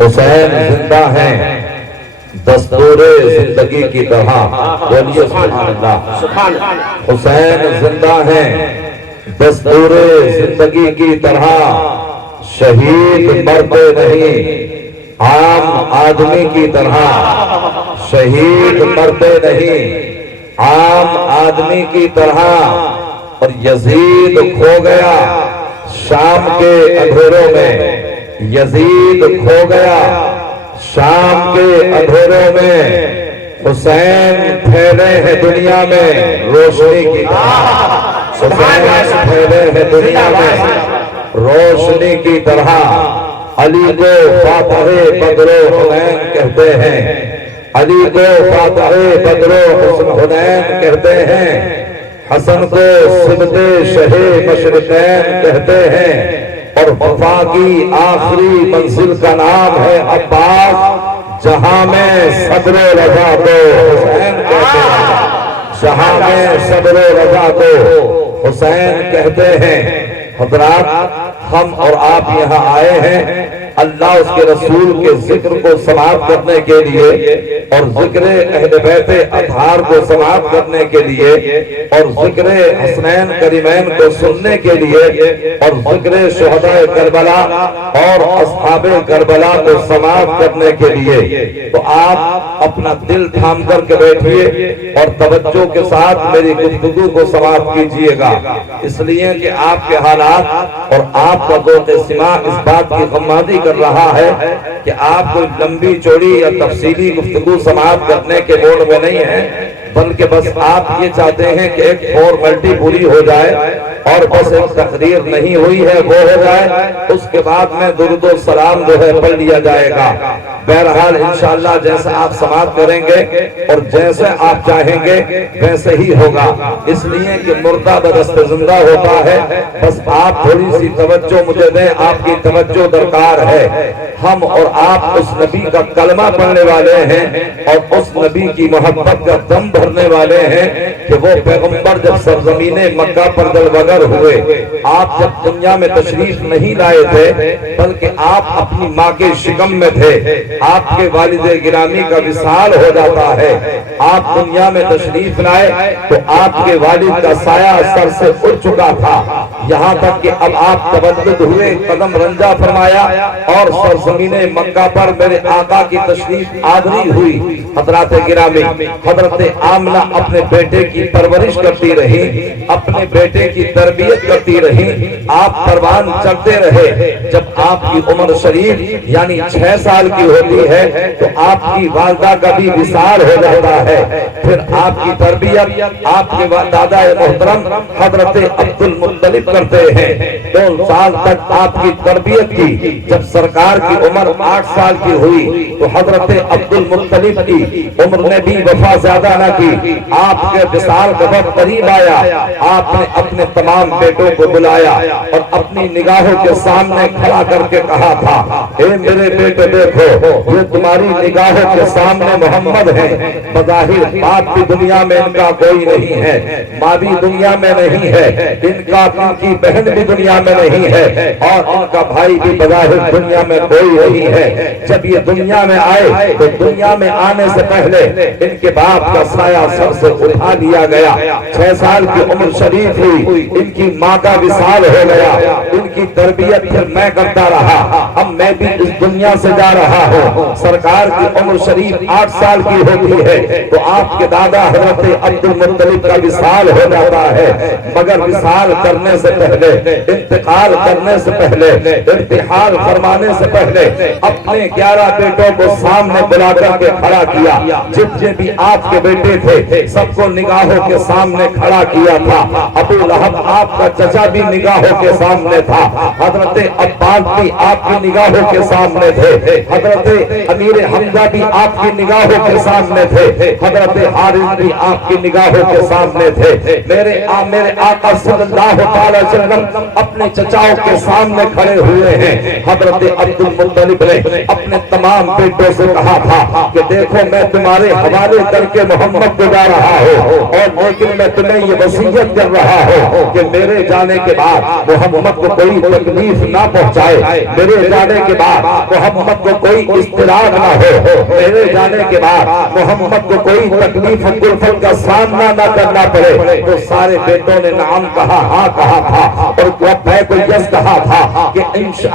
حسین زندہ ہیں دستور زندگی کی طرح، بولیے سبحان اللہ۔ حسین زندہ ہیں دستور زندگی کی طرح، شہید مرتے نہیں عام آدمی کی طرح، شہید مرتے نہیں عام آدمی کی طرح۔ اور یزید کھو گیا شام کے اندھیروں میں، یزید کھو گیا شام کے اندھیروں میں، حسین پھیلے ہیں دنیا میں روشنی کی طرح، حسین پھیلے ہیں دنیا میں روشنی کی طرح۔ علی کو فاتح بدر و حنین کہتے ہیں، علی کو فاتح بدر و حنین کہتے ہیں، حسن کو صبط شہ مشرقین کہتے ہیں، اور وفا کی آخری منزل کا نام ہے عباس، جہاں میں صبر و رضا کو حسین کہتے ہیں، جہاں میں صبر و رضا کو حسین کہتے ہیں۔ حضرات، ہم اور آپ یہاں آئے ہیں اللہ اس کے رسول کے ذکر کو سماعت کرنے کے لیے، اور ذکر اہل بیت اطہار کو سماعت کرنے کے لیے، اور ذکر حسنین کریمین کو سننے کے لیے، اور ذکر شہداء کربلا اور اصحاب کربلا کو سماعت کرنے کے لیے۔ تو آپ اپنا دل تھام کر کے بیٹھیے اور توجہ کے ساتھ میری گفتگو کو سماعت کیجیے گا، اس لیے کہ آپ کے حالات اور آپ کا ذوق سماع اس بات کی غمازی کر رہا ہے کہ آپ کوئی لمبی چوڑی یا تفصیلی گفتگو سماعت کرنے کے موڈ میں نہیں ہیں، بلکہ بس آپ یہ چاہتے ہیں کہ ایک فارمیلٹی پوری ہو جائے اور بس ایک تقریر نہیں ہوئی ہے وہ ہو جائے، اس کے بعد میں درود و سلام جو ہے پڑھ لیا جائے گا۔ بہرحال انشاءاللہ جیسا آپ سماعت کریں گے اور جیسے آپ چاہیں گے ویسے ہی ہوگا، اس لیے کہ مردہ بدست زندہ ہوتا ہے۔ بس آپ تھوڑی سی توجہ مجھے دیں، آپ کی توجہ درکار ہے۔ ہم اور آپ اس نبی کا کلمہ پڑھنے والے ہیں اور اس نبی کی محبت کا دم بھرنے والے ہیں کہ وہ پیغمبر جب سرزمین مکہ پر جلوگر ہوئے، آپ جب دنیا میں تشریف نہیں لائے تھے بلکہ آپ اپنی ماں کے شکم میں تھے، آپ کے والد گرامی کا وصال ہو جاتا ہے، آپ دنیا میں تشریف لائے تو آپ کے والد کا سایہ سر سے اٹھ چکا تھا، یہاں تک کہ اب آپ تبدد ہوئے، قدم رنجہ فرمایا اور سرزمین مکہ پر میرے آقا کی تشریف آوری ہوئی۔ حضرات گرامی، حضرت آمنہ اپنے بیٹے کی پرورش کرتی رہی، اپنے بیٹے کی تربیت کرتی رہی، آپ پروان چڑھتے رہے۔ جب آپ کی عمر شریف یعنی 6 سال کی ہوتی ہے تو آپ کی والدہ کا بھی وصال ہو جاتا ہے، پھر آپ کی تربیت آپ کے دادا محترم حضرت عبد المطلب کرتے ہیں۔ 2 سال تک آپ کی تربیت کی، جب سرکار کی عمر 8 سال کی ہوئی تو حضرت عبد المطلب کی عمر نے بھی وفا زیادہ نہ کی، آپ کے وصال کا وقت قریب آیا، آپ نے اپنے تمام بیٹوں کو بلایا اور اپنی نگاہوں کے سامنے کھڑا کر کے کہا تھا، اے میرے بیٹے دیکھو، یہ تمہاری نگاہوں کے سامنے محمد ہیں، بظاہر باپ بھی دنیا میں ان کا کوئی نہیں ہے، ماں بھی دنیا میں نہیں ہے، ان کی بہن بھی دنیا میں نہیں ہے، اور ان کا بھائی بھی بظاہر دنیا میں کوئی نہیں ہے۔ جب یہ دنیا میں آئے تو دنیا میں آنے سے پہلے ان کے باپ کا سایہ سر سے اٹھا لیا گیا، 6 سال کی عمر شریف ہوئی، ان کی ماں کا وصال ہو گیا، ان کی تربیت پھر میں کرتا رہا، اب میں بھی اس دنیا سے جا رہا ہوں۔ سرکار کی عمر شریف 8 سال کی ہوتی ہے تو آپ کے دادا حضرت عبد المطلب کا وصال ہو جاتا ہے، مگر وصال کرنے سے پہلے، انتقال کرنے سے پہلے، ارتحال فرمانے سے پہلے اپنے 11 بیٹوں کو سامنے بلا کر کے کھڑا کیا، جتنے بھی آپ کے بیٹے تھے سب کو نگاہوں کے سامنے کھڑا کیا تھا۔ ابو لہب آپ کا چچا بھی نگاہوں کے سامنے تھا، حضرت عباس بھی آپ کی نگاہوں کے سامنے تھے، حضرت امیر حمزہ بھی آپ کی نگاہوں کے سامنے تھے، حضرت حارث بھی آپ کی نگاہوں کے سامنے تھے۔ میرے آقا صلی اللہ علیہ وسلم اپنے چچاؤں کے سامنے کھڑے ہوئے ہیں۔ حضرت عبد المطلب نے اپنے تمام بیٹوں سے کہا تھا کہ دیکھو میں تمہارے حوالے کر کے محمد کو جا رہا ہوں، اور لیکن میں تمہیں یہ وصیت کر رہا ہوں کہ میرے جانے کے بعد محمد کو کوئی تکلیف نہ پہنچائے، میرے جانے کے بعد محمد کو کوئی اضطراب نہ ہو، میرے جانے کے بعد محمد کو کوئی تکلیف کلفت کا سامنا نہ کرنا پڑے۔ تو سارے بیٹوں نے نعم کہا، ہاں کہا تھا، اور کو یس کہا تھا کہ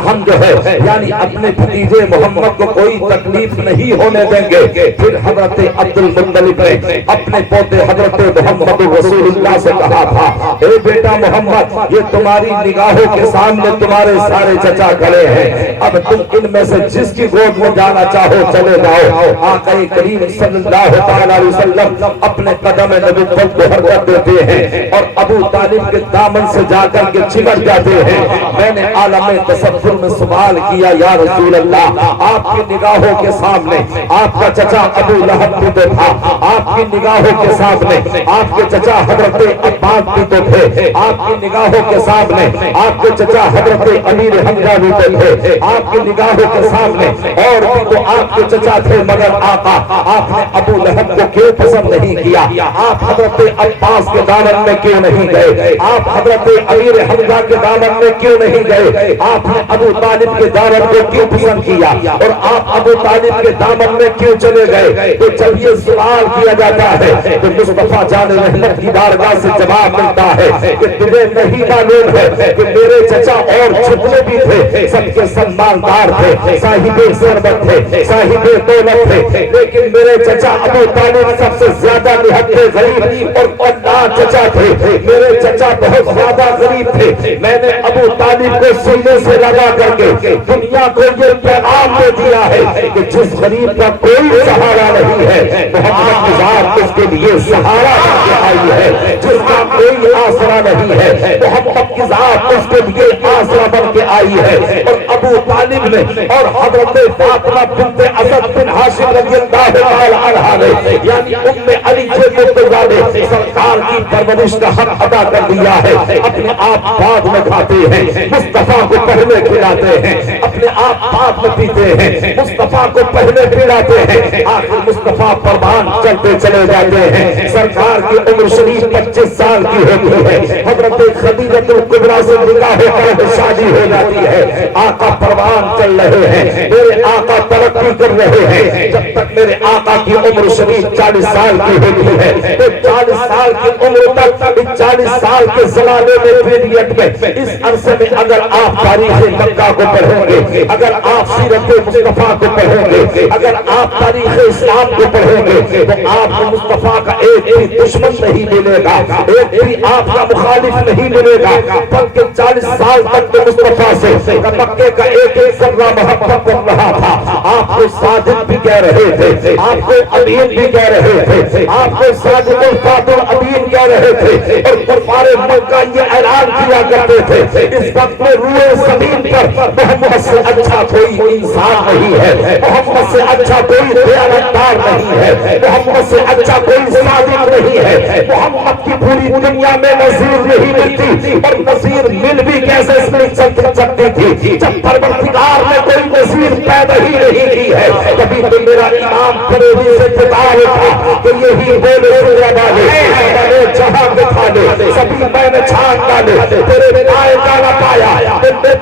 ہم جو ہے یعنی اپنے بھتیجے محمد کو کوئی تکلیف نہیں ہونے دیں گے۔ پھر حضرت عبد المطلب نے اپنے پوتے حضرت محمد رسول اللہ سے کہا تھا، اے بیٹا محمد، یہ تمہاری نگاہوں کے سامنے تمہارے سارے چچا کھڑے ہیں، اب تم ان میں سے جس کی گود میں جانا چاہو چلے جاؤ۔ آقا کریم صلی اللہ علیہ وسلم اپنے قدم نبوت کو حرکت دیتے ہیں اور ابو طالب کے دامن سے جا کر کے چمٹ جاتے ہیں۔ میں نے عالم تصور میں سوال کیا، یا رسول اللہ، آپ کی نگاہوں کے سامنے آپ کا چچا ابو لہب بھی تو تھا، آپ کی نگاہوں کے سامنے آپ کے چچا حضرت عباس بھی تو تھے، آپ کی نگاہوں کے سامنے آپ کے چچا حضرت امیر حمزہ بھی تو تھے، آپ کی نگاہوں کے سامنے اور بھی تو آپ کے چچا تھے، مگر آقا آپ نے ابو لہب کو کیوں پسند نہیں کیا؟ آپ حضرت عباس کے دامن میں کیوں نہیں گئے؟ آپ حضرت امیر حمزہ کے دامن میں کیوں نہیں گئے؟ آپ نے ابو طالب کے دامن کو کیوں پسند کیا اور آپ ابو طالب کے دامن میں کیوں چلے گئے؟ تو جب یہ سوال کیا جاتا ہے تو مصطفیٰ جان رحمت کی بارگاہ سے جواب ملتا ہے کہ تمہیں نہیں معلوم ہے کہ میرے چچا اور جتنے بھی تھے سب کے سلماندار تھے، صاحب ثروت تھے، صاحب دولت تھے، لیکن میرے چچا ابو طالب سب سے زیادہ نہایت غریب اور چچا تھے، میرے چچا بہت زیادہ غریب تھے۔ میں نے ابو طالب کو سینے سے لگا کر کے دنیا کو یہ پیغام دے دیا ہے کہ جس غریب کا کوئی سہارا نہیں ہے محمد کی ذات اس کے لیے سہارا بن کے آئی ہے، جس کا کوئی آسرا نہیں ہے محمد کی ذات اس کے لیے آسرا بن کے آئی ہے۔ اور ابو طالب نے اور حضرت فاطمہ بنت اسد بن ہاشم رضی اللہ تعالی عنہا نے یعنی ام علی مرتضیٰ نے سرکار کی پرورش کا حق ادا کر دیا ہے۔ اپنے آپ بعد میں کھاتے ہیں، مصطفیٰ کو پہلے کھلاتے ہیں، اپنے آپ بعد میں پیتے ہیں، مصطفیٰ کو پہلے پلاتے ہیں، آخر مصطفیٰ پروان چلتے چلے جاتے ہیں۔ سرکار کی عمر شریف 25 سال کی ہوتی ہے، حضرت خدیجہ الکبریٰ سے نکاح ہو کر شادی ہو جاتی ہے، آقا پروان چل رہے ہیں، میرے آقا ترقی کر رہے ہیں۔ جب تک میرے آقا کی عمر شریف 40 سال کی ہوتی ہے تو 40 سال کی عمر تک 40 سال کے زمانے میں پیریڈ میں اس عرصے میں اگر آپ تاریخ مکہ کو پڑھیں گے، اگر آپ سیرت مصطفیٰ کو پڑھیں گے، اگر آپ تاریخ اسلام کو پڑھیں گے تو آپ کو مصطفیٰ کا ایک بھی دشمن نہیں ملے گا، ایک بھی آپ کا مخالف نہیں ملے گا، بلکہ 40 سال تک تو مصطفیٰ سے مکے کا ایک ایک ذرہ محبت کر رہا تھا۔ آپ کو صادق بھی کہہ رہے تھے، آپ کو امین بھی کہہ رہے تھے، آپ کو صادق الفاضل امین کہہ رہے تھے، اور کفار مکہ یہ اعلان کیا کرتے تھے اس وقت میں روئے زمین پر محمد سے اچھا کوئی انسان نہیں ہے، محمد سے اچھا کوئی دیانتدار نہیں ہے، محمد سے اچھا کوئی صادق نہیں ہے۔ محمد کی پوری دنیا میں نظیر نہیں ملتی، اور نظیر مل بھی کیسے مل سکتی تھی جب پروردگار نے کوئی نظیر پیدا ہی نہیں کی ہے۔ کبھی تو میرا امام فریدی سے کتاب تھا کہ یہی بولے سورہ والے میں جہاں کے کھانے سبھی میں نے چھان ڈالے، تیرے پائے کا نہ پایا۔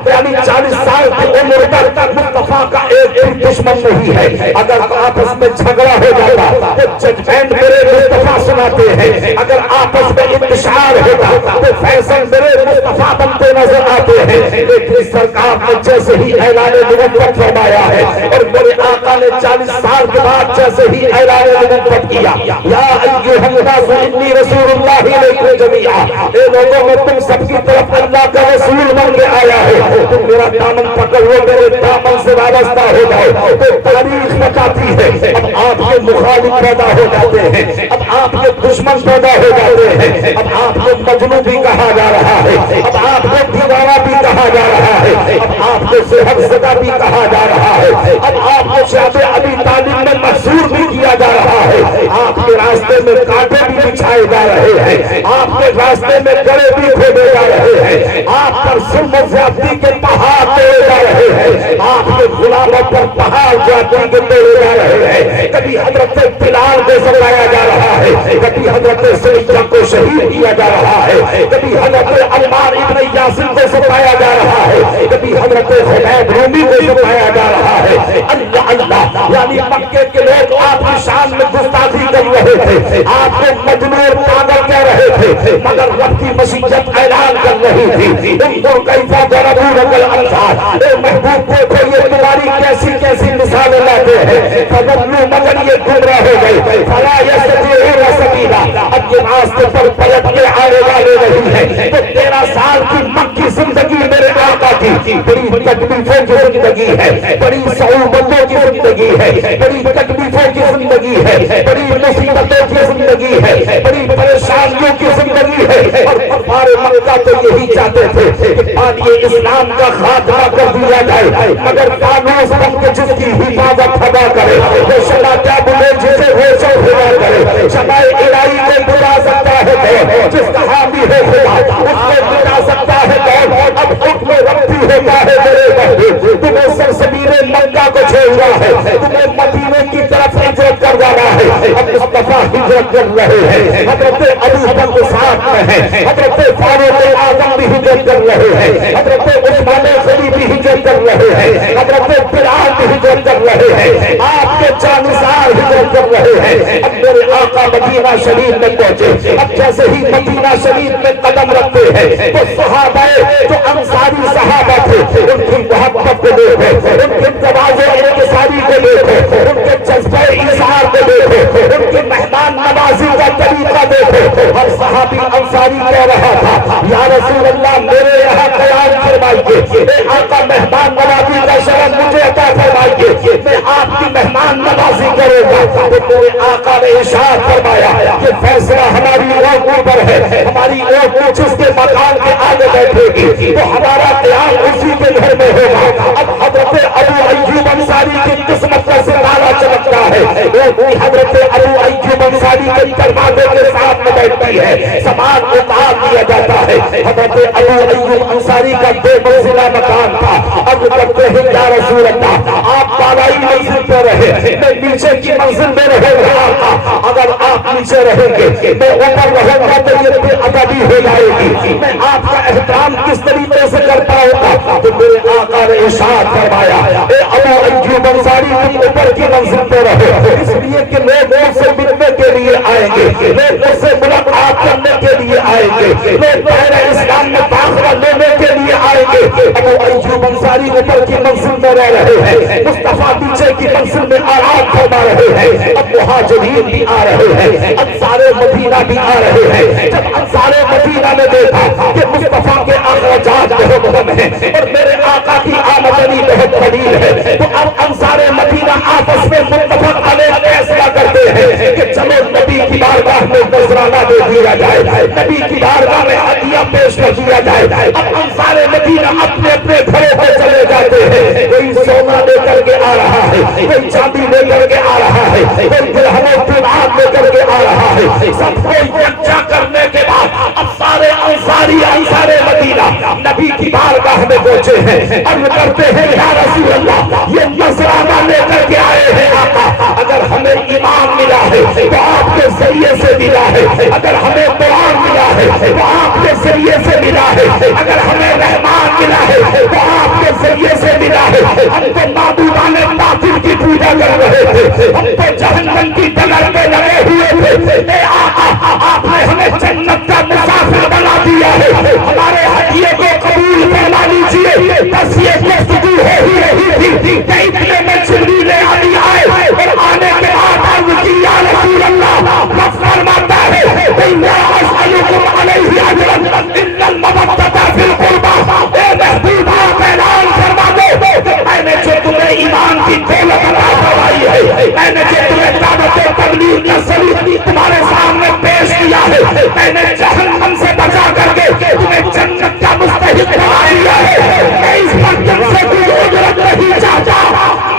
یعنی 40 سال کی عمر تک مصطفیٰ کا ایک بھی دشمن نہیں ہے۔ اگر آپس میں جھگڑا ہو جاتا تو ججمنٹ میرے مصطفیٰ سناتے ہیں، اگر آپس میں انتشار ہوتا تو فیصل میرے مصطفیٰ بنتے نظر آتے ہیں۔ لیکن سرکار نے جیسے ہی اعلان نبوت فرمایا ہے اور میرے آقا نے 40 سال کے بعد جیسے ہی اعلان نبوت کیا، یا ایھا الناس انی رسول اللہ الیکم جمیعا، اے لوگوں میں تم سب کی طرف اللہ کا رسول بن کے آیا ہے، تم میرا دامن پکڑ لو، میرے دامن سے وابستہ ہو جاؤ۔ تو تاریخ بتاتی ہے اب آپ کے مخالف پیدا ہو جاتے ہیں، اب آپ کے دشمن پیدا ہو جاتے ہیں، اب آپ کو مجنون بھی کہا جا رہا ہے، اب آپ کو دیوانہ بھی کہا جا رہا ہے، اب آپ کو صحت زدہ بھی کہا جا رہا ہے، اب آپ کو شعب ابی طالب میں محصور بھی کیا جا رہا ہے۔ آپ کے راستے میں کانٹے بھی بچھائے جا رہے ہیں، آپ کے راستے میں گڑھے بھی کھودے جا رہے ہیں، آپ پر ظلم و زیادتی کے پہاڑ توڑے جا رہے ہیں، آپ کے غلاموں پر پہاڑ زیادتی کے توڑے جا رہے ہیں۔ کبھی حضرت بلال کو ستایا جا رہا ہے، کبھی حضرت سیدنا کو شہید کیا جا رہا ہے، کبھی حضرت عمار ابن یاسر کو ستایا جا رہا ہے، کبھی حضرت خبیب رومی کو ستایا جا رہا ہے۔ اللہ اللہ، یعنی مکے کے لوگ آپ کی شان میں گستاخی کر رہے تھے، آپ کو مجنون پاگل کہہ رہے تھے، مگر رب کی مشیت اعلان کر رہی تھی۔ انظر کیف ضربوا لك الامثال، اے محبوب دیکھو یہ تمہاری کیسی کیسی مثالیں لاتے ہیں، فضلوا مگر یہ گمراہ ہو گئے، فلا يستطيعون سبيلا، اب یہ راستے پر پلٹ کے آنے والے نہیں ہیں۔ تو 13 سال کی مکی زندگی میرے آقا کی بڑی تکلیفوں کی زندگی ہے، بڑی صعوبتوں کی زندگی ہے، بڑی تکلیفوں کی زندگی ہے، بڑی مصیبتوں کی زندگی ہے، بڑی پریشانیوں کی زندگی ہے۔ اور کفار مکہ تو یہی چاہتے تھے کہ پانی اسلام کا خاتمہ کر دیا جائے، مگر فانوس بن کے جس کی حفاظت خدا کرے، وہ شمع کیا بولے جسے روشن خدا کرے، شمع الہی کو بلا سکتا ہے کون، جس کا حامی ہے خدا اس کو بلا سکتا ہے کون۔ اب حکم ربی ہوتا ہے میرے بھائی، تمہیں سرزمین مکہ کو چھوڑنا ہے، تمہیں مدینے کی طرف ہجرت کر جانا ہے۔ اب مصطفیٰ ہجرت کر رہے ہیں، حضرت ابو بکر ساتھ میں ہے، حضرت فاروق اعظم بھی ہجرت کر رہے ہیں، حضرت عثمان غنی بھی ہجرت کر رہے ہیں، حضرت بلال بھی ہجرت کر رہے ہیں، آپ کے جانثار ہجرت کر رہے ہیں۔ اب میرے آقا مدینہ شریف میں پہنچے، اب جیسے ہی مدینہ شریف میں قدم رکھتے ہیں تو صحابہ جو انصاری صحابہ تھے ان کی محبت کو دیکھو، ان کے تواضع انکساری کو دیکھو، ان کے جذبہ ایثار کو دیکھو، ان کے مہمان نوازی کا طریقہ دیکھو۔ ہر صحابی انصاری کہہ رہا تھا یا رسول اللہ میرے یہاں قیام فرمائیے، اے آقا مہمان نوازی کا شرف مجھے عطا فرمائیے، میں آپ کی مہمان نوازی کروں گا۔ تو میرے آقا نے ارشاد فرمایا کہ فیصلہ ہماری اونٹوں پر ہے، ہماری اونٹ جس کے مکان کے آگے بیٹھے گی تو ہمارا قیام اسی کے گھر میں ہوگا۔ اب حضرت ابو ایوب انصاری کی قسمت کا ستارہ چمکتا ہے، حضرت ابو ایوب انصاری کے دروازے کے ساتھ میں بیٹھتی ہے، سامان اتار دیا جاتا ہے۔ حضرت ابو ایوب انصاری کا 2 منزلہ مکان تھا۔ اب کہتے ہیں یا رسول اللہ آپ بالائی منزل پہ رہے، میں نیچے کی منزل میں رہوں گا، اگر آپ نیچے رہیں گے میں اوپر رہوں گا تو یہ بے ادبی ہو جائے گی، میں آپ کا احترام کس طریقے سے کر پاؤں گا۔ تو میرے آقا نے ارشاد فرمایا اے ابو ایوب انصاری تم اوپر کی منزل پہ رہو، اس لیے کہ لوگ مجھ سے ملنے کے لیے آئیں گے، لوگ مجھ سے ملاقات کرنے کے لیے آئیں گے، لوگ دائرہ اسلام میں داخلہ لینے کے لیے آئیں گے۔ ابو ایوب انصاری اوپر کی منزل میں رہ رہے ہیں، مصطفیٰ نیچے کی منزل میں آرام فرما رہے ہیں۔ اب مہاجرین بھی آ رہے ہیں، انصار مدینہ بھی آ رہے ہیں۔ جب انصار مدینہ نے دیکھا کہ مصطفیٰ کے اخراجات بہت کم ہیں اور میرے آقا کی آمدنی بہت قلیل ہے تو اب انصار مدینہ آپس میں متفق علیہ فیصلہ کرتے ہیں کہ چلو نبی کی بارگاہ میں نذرانہ دے دیا جائے، نبی کی بارگاہ میں ہدیہ پیش کر دیا جائے۔ اب انصار مدینہ اپنے اپنے گھروں پہ چلے جاتے ہیں، کوئی سونا لے کر کے آ رہا ہے، کوئی چاندی لے کر کے آ رہا ہے، کوئی درہم و دینار لے کر کے آ رہا ہے۔ سب کو یکجا کرنے کے بعد اب سارے انصاری انصار مدینہ نبی کی بارگاہ میں پہنچے ہیں، عرض کرتے ہیں یا رسول اللہ یہ نذرانہ لے کر کے آئے ہیں آقا، اگر ہمیں ایمان ملا ہے تو آپ کے ذریعے سے ملا ہے، اگر ہمیں قرآن ملا ہے تو آپ کے ذریعے سے ملا ہے، اگر ہمیں رحمان ملا ہے تو آپ کے ذریعے سے ملا ہے۔ ہم تو معبودان باطل کی پوجا کر رہے تھے، ہم تو جہنم کی ڈگر پہ لگے ہوئے تھے، اے آقا آپ نے ہمیں جنت کا مسافر بنا دیا ہے، ہمارے ہدیے کو قبول فرما لیجیے۔ بس یہ گفتگو ہو ہی رہی تھی کہ اتنے میں جبریل امین آئے اور آنے کے بعد عرض کی یا رسول اللہ، رب فرماتا ہے اِنَّا أَسْأَلُكُمْ عَلَيْهِ أَجْرًا إِلَّا الْمَوَدَّةَ فِي الْقُرْبَىٰ۔ اے محبوب آپ اعلان فرما دو کہ میں نے جو تمہیں ایمان کی دولت عطا فرمائی ہے، میں نے جو تمہیں دعوت تبلیغ کا ثبوت تمہارے سامنے پیش کیا ہے، میں نے جہنم سے بچا کر کے تمہیں جنت کا مستحق بنا دیا ہے۔ میں اس وقت سے کوئی اجرت نہیں چاہتا،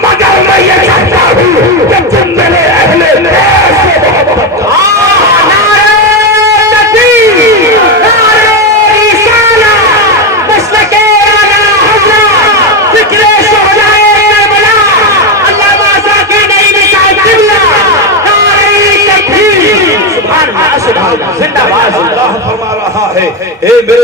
مگر میں یہ چاہتا ہوں کہ تم میرے اہل بیت سے محبت کرو۔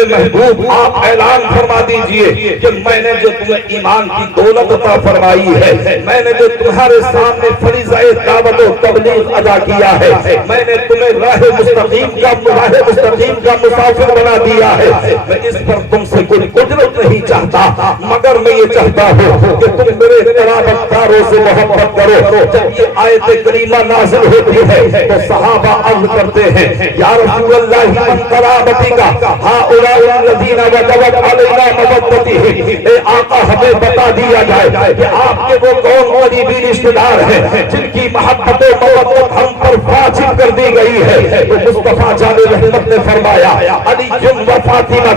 میرے محبوب آپ اعلان فرما دیجئے کہ میں نے جو تمہیں ایمان کی دولت عطا فرمائی ہے، میں نے جو تمہارے سامنے فریضہ دعوت و تبلیغ ادا کیا ہے، میں نے تمہیں راہ مستقیم کا مسافر بنا دیا ہے، میں اس پر تم سے کوئی اجرت نہیں چاہتا، مگر میں یہ چاہتا ہوں کہ تم میرے قرابت داروں سے محبت کرو۔ جب یہ آیت کریمہ نازل ہوتی ہے تو صحابہ عرض کرتے ہیں یا رسول اللہ من قرابتی کا ہؤلاء الذین وجبت علینا مودتہ، اے آقا ہمیں بتا دیا جائے کہ آپ کے وہ کون قریبی رشتہ دار ہیں جن کی محبت و مودت ہم پر واجب کر دی گئی ہے۔ تو مصطفیٰ جان رحمت نے فرمایا علی و فاطمہ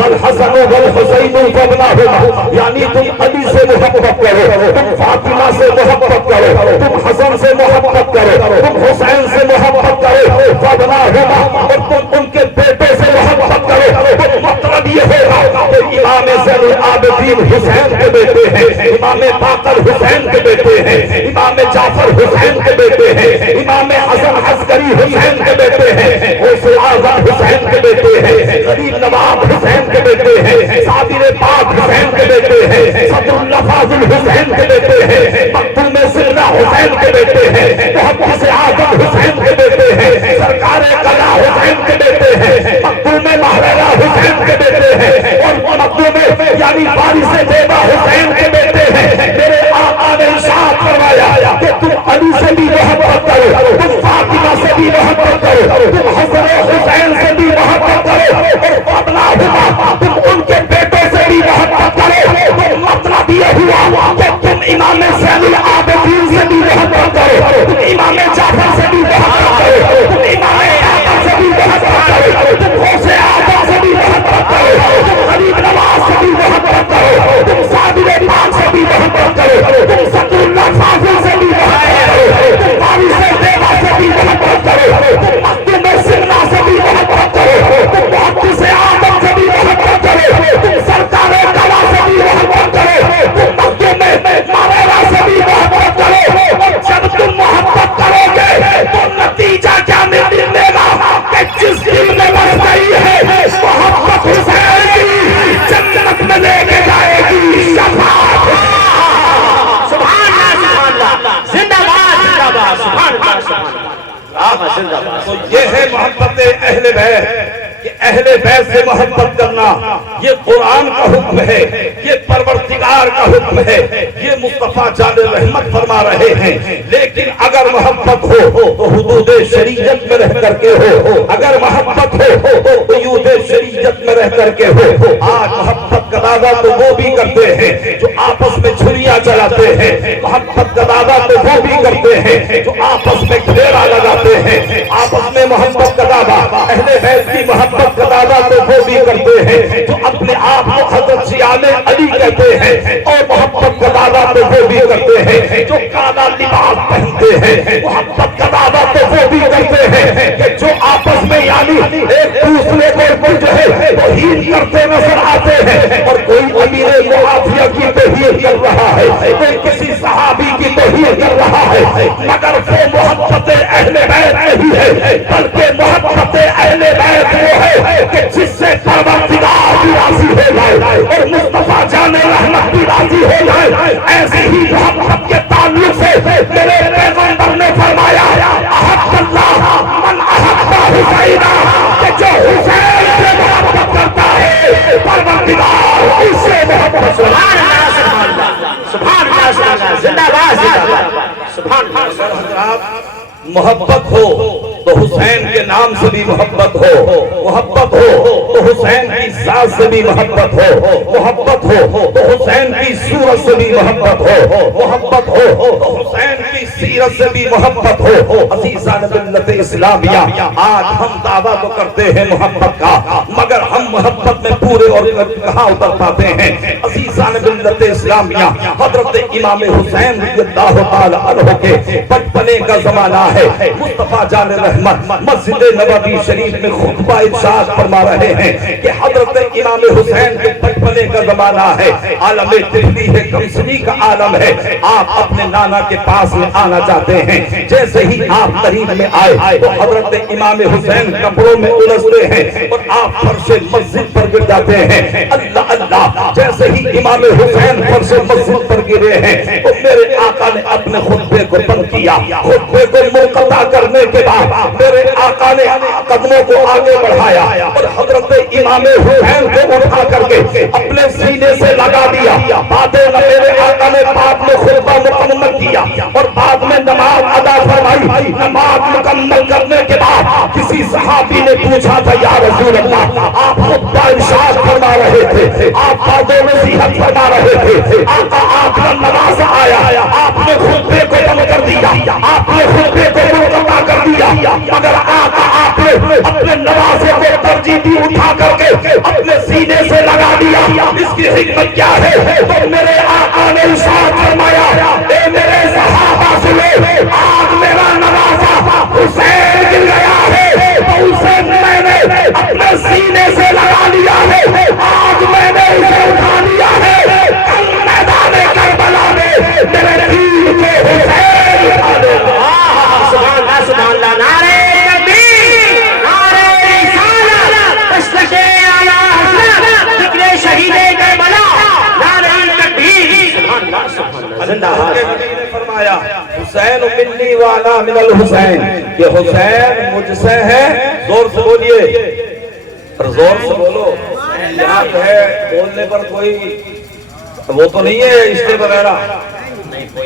والحسن والحسین فابناہما، یعنی تم علی سے محبت کرو، تم فاطمہ سے محبت کرو، تم حسن سے محبت کرو، تم حسین سے محبت کرو، فابناہما، اور تم ان کے بیٹے سے محبت کرو۔ تو مطلب یہ ہوگا کہ امام زین العابدین حسین کے بیٹے ہیں، امام باقر حسین کے بیٹے ہیں، امام جعفر حسین کے بیٹے ہیں، امام حسن عسکری حسین کے بیٹے ہیں، غوث اعظم حسین کے بیٹے ہیں، غریب نواب حسین کے بیٹے ہیں، صابر پاک حسین کے بیٹے ہیں، صدر اللہ فاضل حسین کے بیٹے ہیں، مقتول سیدنا حسین کے بیٹے ہیں، محدث اعظم حسین کے بیٹے ہیں، سرکار قضا حسین کے بیٹے ہیں، مقتول مہرانہ حسین کے بیٹے ہیں، اور مقتول یعنی وارث بیوہ حسین کے بیٹے ہیں۔ میرے آقا نے ارشاد فرمایا کہ تم علی سے بھی محبت کرو، تم فاطمہ سے بھی محبت کرو، تم حسن حسین سے بھی محبت کرو، اور اپنا تم ان کے بیٹوں سے بھی محبت کرو۔ تو مطلب یہ ہوا کہ تم امام زین العابدین سے بھی محبت کرو، تم امام جعفر سے بھی محبت کرو، تم امام باقر سے بھی محبت کرو، تم غوث اعظم سے بھی محبت کرو، تم غریب نواز سے بھی محبت کرو، تم صابر پاک سے بھی محبت کرو، تم صدر اللہ فاضل سے بھی محبت کرو، تم وارث بیوہ سے بھی محبت کرو، تم مقتول سیدنا سے بھی محبت کرو، تم محدث اعظم سے بھی محبت کرو، تم سرکار قضا سے بھی محبت کرو، تم مقتول مہرانہ سے بھی محبت کرو۔ جب تم محبت کرو گے تو نتیجہ کیا نکلے گا کہ جس دل میں بس گئی ہے محبت حسین کی جنت میں لے کے جائے گی شفاعت۔ سبحان اللہ، زندہ باد، زندہ باد، سبحان اللہ، سبحان اللہ، زندہ باد۔ تو یہ ہے محبت اہل بیت، کہ اہل بیت سے محبت کرنا یہ قرآن کا حکم ہے، یہ پروردگار کا حکم ہے، یہ مصطفیٰ جان رحمت فرما رہے ہیں۔ لیکن اگر محبت ہو تو حدود شریعت میں رہ کر کے ہو، اگر محبت ہو تو قیود شریعت میں رہ کر کے ہو۔ آج محبت کا دعویٰ تو وہ بھی کرتے ہیں جو آپس میں چھریاں چلاتے ہیں، محبت کا دعویٰ تو وہ بھی کرتے ہیں جو آپس میں گھیرا لگاتے ہیں، آپس میں محبت کا دعویٰ، اہل بیت کی محبت کا دعویٰ تو وہ بھی کرتے ہیں جو اپنے آپ کو حضرت شیعہ علی کہتے ہیں، اور محبت کا دعویٰ تو وہ بھی کرتے ہیں جو کالا لباس پہنتے ہیں، محبت کا دعویٰ تو وہ بھی کرتے ہیں کہ جو آپس میں یعنی ایک دوسرے کو جو ہے توہین کرتے نظر آتے ہیں، اور کوئی امیر معافیہ کی توہین کر رہا ہے، کوئی کسی صحابی کی توہین کر رہا ہے، مگر وہ محبت اہل بیت نہیں ہے، بلکہ محبت اہل بیت وہ ہے کہ جس سے پروردگار بھی راضی ہو جائے اور مصطفیٰ جان رحمت بھی راضی ہو جائے۔ ایسی ہی محبت کے تعلق سے میرے پیغمبر نے فرمایا احب اللہ من احب حسین، کہ جو حسین سے محبت کرتا ہے پروردگار اس سے محبت۔ سبحان اللہ، سبحان اللہ، سبحان اللہ، سبحان اللہ، زندہ باد، زندہ باد، سبحان اللہ۔ محبت ہو تو حسین کے نام سے بھی محبت ہو، محبت ہو تو حسین کی ذات سے بھی محبت ہو، محبت ہو تو حسین کی صورت سے بھی محبت ہو، محبت ہو تو حسین کی سیرت سے بھی محبت ہو۔ عزیزان ملت اسلامیہ، آج ہم دعویٰ تو کرتے ہیں محبت کا، مگر ہم محبت میں پورے اور کہاں اتر پاتے ہیں؟ عزیزان ملت اسلامیہ، حضرت امام حسین رضی اللہ تعالیٰ عنہ کے بچپنے کا زمانہ ہے۔ مصطفیٰ جان رحمت مسجد نبوی شریف میں خطبہ ارشاد فرما رہے ہیں کہ حضرت امام حسین کے بچپنے کا زمانہ ہے، عالم طفلی ہے، کمسنی کا عالم ہے۔ آپ اپنے نانا کے پاس میں آنا چاہتے ہیں، جیسے ہی آپ قریب میں آئے تو حضرت امام حسین کپڑوں میں الجھتے ہیں اور آپ فرش مسجد پر گر جاتے ہیں۔ اللہ اللہ، جیسے ہی امام حسین فرش مسجد پر گرے ہیں تو میرے آقا نے اپنے خطبے کو بند کیا۔ خطبے کو منقطع کرنے کے بعد میرے آقا نے قدموں کو آگے بڑھایا اور حضرت امام حسین کو اٹھا کر کے اپنے سینے سے لگا دیا۔ باتیں میرے آقا نے بعد میں خطبہ مکمل کیا اور بعد میں نماز ادا فرمائی۔ نماز مکمل کرنے کے بعد کسی صحابی نے پوچھا تھا، یا رسول اللہ، آپ خطبہ ارشاد فرما رہے تھے، آپ باتیں نصیحت فرما رہے تھے، آقا آپ کا نماز آیا، آپ نے خطبے کو بند کر دیا، آپ نے خطبے کو منقطع کر دیا، مگر آقا آپ نے اپنے نوازے کو ترجیح دی اٹھا کر کے اپنے سینے سے لگا دیا۔ اس کی حکمت کیا ہے؟ تو میرے آقا نے ارشاد فرمایا، اے میرے صحابہ سنو، آج میرا نوازا حسین گر گیا ہے تو اسے میں نے اپنے سینے سے لگا لیا ہے، آج میں نے اسے اٹھا لیا ہے، کل میدان کربلا میں میرے دین کے حسین اٹھا لے گا۔ سبحان اللہ، سبحان اللہ، نعرہ تکبیر، نعرہ رسالت، تشویش اعلی حضرت، ذکر شہید کربلا، نعرہ تکبیر، سبحان اللہ، سبحان اللہ، زندہ باد۔ فرمایا حسین منی وانا من الحسین، کہ حسین مجھ سے ہے۔ زور سے بولیے، اور زور سے بولو۔ یہاں جو ہے بولنے پر کوئی وہ تو نہیں ہے رشتے وغیرہ،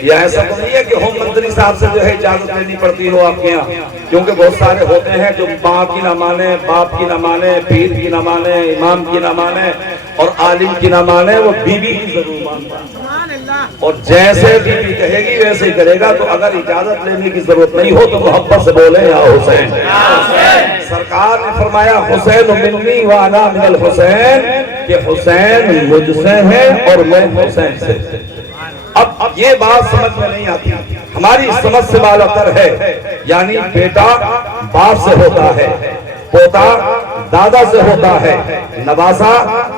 یہ ایسا تو نہیں ہے کہ ہوم منتری صاحب سے جو ہے اجازت لینی پڑتی ہو آپ کے یہاں، کیونکہ بہت سارے ہوتے ہیں جو ماں کی نہ مانے، باپ کی نہ مانے، پیر کی نہ مانے، امام کی نہ مانے اور عالم کی نہ مانے، وہ بیوی کی ضرور مانتا ہے، اور جیسے بیوی کہے گی ویسے ہی کرے گا۔ تو اگر اجازت لینے کی ضرورت نہیں ہو تو محبت سے بولیں یا حسین۔ سرکار نے فرمایا حسین منی وانا من الحسین، کہ حسین مجھ سے ہے اور میں حسین سے۔ اب یہ بات سمجھ میں نہیں آتی، ہماری سمجھ سے بالاتر ہے، یعنی بیٹا باپ سے ہوتا ہے، پوتا دادا سے ہوتا ہے، نواسا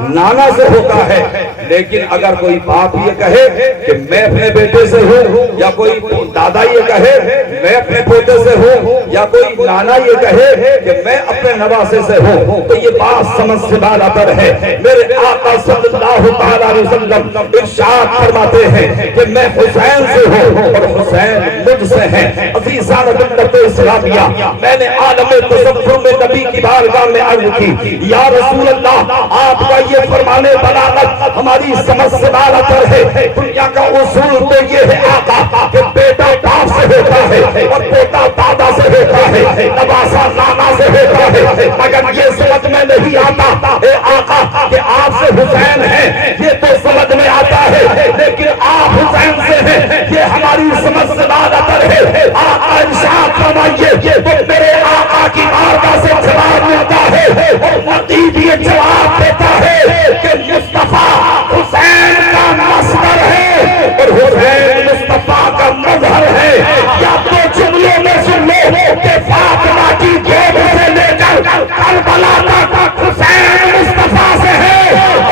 نانا سے ہوتا ہے۔ لیکن اگر کوئی باپ یہ کہے کہ میں اپنے بیٹے سے ہوں، یا کوئی دادا یہ کہے میں اپنے پوتے سے ہوں، یا کوئی نانا یہ کہے کہ میں اپنے نواسے سے ہوں، تو یہ بات سمجھ سے بالاتر ہے۔ میرے آقا صلی اللہ تعالیٰ علیہ وسلم ارشاد فرماتے ہیں کہ میں حسین سے ہوں اور حسین مجھ سے ہے۔ عزیزان ملت اسلامیہ، میں نے عالم تصور میں نبی کی بارگاہ میں عرض کی، یا رسول اللہ، آپ کا یہ فرمانے بلاغت ہماری سمجھ سے بالاتر ہے۔ دنیا کا اصول تو یہ ہے آقا کہ بیٹا باپ سے ہوتا ہے اور پوتا دادا سے ہوتا ہے، نواسا نانا سے ہوتا ہے، مگر یہ سمجھ میں نہیں آتا اے آقا کہ آپ سے حسین ہے، یہ تو سمجھ میں آتا ہے، لیکن آپ حسین سے ہیں، یہ ہماری سمجھ سے بالاتر ہے۔ آقا ارشاد فرمائیے تو میرے آقا کی بارگاہ سے جواب ملتا ہے اور نقیب یہ جواب دیتا ہے کہ مصطفیٰ حسین کا مصدر ہے اور حسین مصطفیٰ کا مظہر ہے۔ یا تو جملوں میں سن لو کہ فاطمہ کی گود سے لے کر کربلا تک حسین مصطفیٰ سے ہے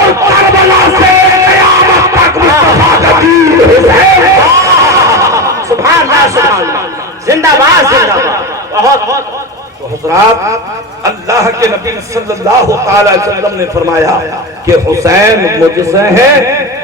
اور کربلا سے قیامت تک مصطفیٰ کا دین حسین۔ سبحان اللہ، سبحان اللہ، زندہ باد، زندہ باد۔ بہت تو حضرات، اللہ کے نبی صلی اللہ علیہ وسلم نے فرمایا کہ حسین مجھ سے ہے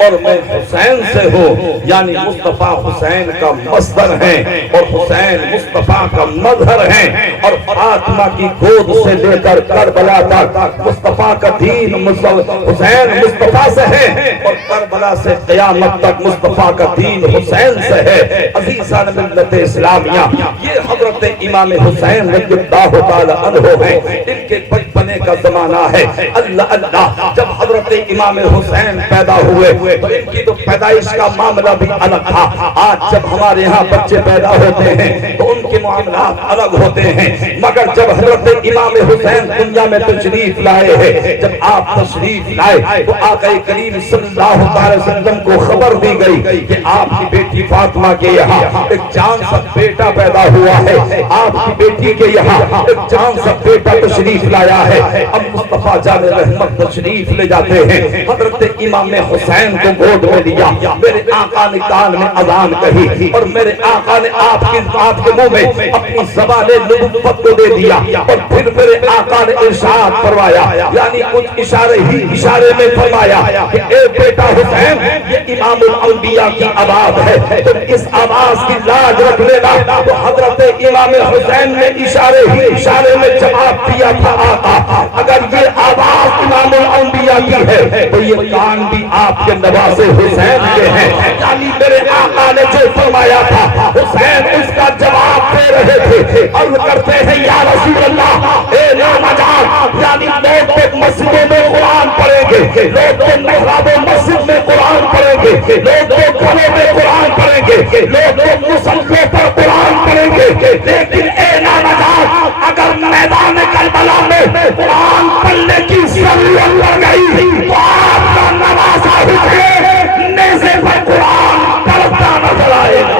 اور میں حسین سے ہوں، یعنی مصطفیٰ حسین کا مصدر ہے اور حسین مصطفیٰ کا مظہر ہے، اور فاطمہ کی گود سے لے کر کربلا تک مصطفیٰ کا دین حسین مصطفیٰ سے ہے اور کربلا سے قیامت تک مصطفیٰ کا دین حسین سے ہے۔ عزیزان ملت اسلامیہ، یہ حضرت امام حسین رضی اللہ تعالی عنہ ہیں، ان کے بچپنے کا زمانہ ہے۔ اللہ اللہ، جب حضرت امام حسین پیدا ہوئے تو ان کی تو پیدائش کا معاملہ بھی الگ تھا۔ آج جب ہمارے ہاں بچے پیدا ہوتے ہیں تو ان کے معاملات الگ ہوتے ہیں، مگر جب حضرت امام حسین دنیا میں تشریف لائے ہیں، جب آپ تشریف لائے تو آقا کریم صلی اللہ علیہ وسلم کو خبر دی گئی کہ آپ کی بیٹی فاطمہ کے یہاں ایک جان سا بیٹا پیدا ہوا ہے، آپ کی بیٹی کے یہاں ایک جان سا بیٹا تشریف لایا ہے۔ اب مصطفیٰ جان رحمت تشریف لے جاتے ہیں، حضرت امام حسین کو گود میں لیا، میرے آقا نے کان میں اذان کہی اور میرے آقا نے آپ کے منہ میں اپنی زبان نبوت کو دے دیا، اور پھر میرے آقا نے ارشاد فرمایا، یعنی کچھ اشارے میں فرمایا کہ اے بیٹا حسین، یہ امام الانبیاء کی آواز ہے، تم اس آواز کی لاج رکھ لینا۔ تو حضرت امام حسین نے اشارے میں جواب دیا تھا، آقا اگر یہ آواز امام الانبیاء کی ہے تو یہ کان بھی آپ کے نواسے حسین کے ہیں، یعنی میرے آقا نے جو فرمایا تھا حسین اس کا جواب دے رہے تھے۔ عرض کرتے ہیں یا رسول اللہ، اے نامجان، یعنی لوگ تو مسجدوں میں قرآن پڑھیں گے، لوگ تو محراب و مسجد میں قرآن پڑھیں گے، لوگ تو گھروں میں قرآن پڑھیں گے، لوگ تو مصلوں پر قرآن پڑھیں گے، لیکن اے نامجان، اگر میدان کربلا میں قرآن پڑھنے کی ضرورت پڑ گئی تو آپ کا نواسا حسین نیزے پر قرآن پڑھتا نظر آئے گا۔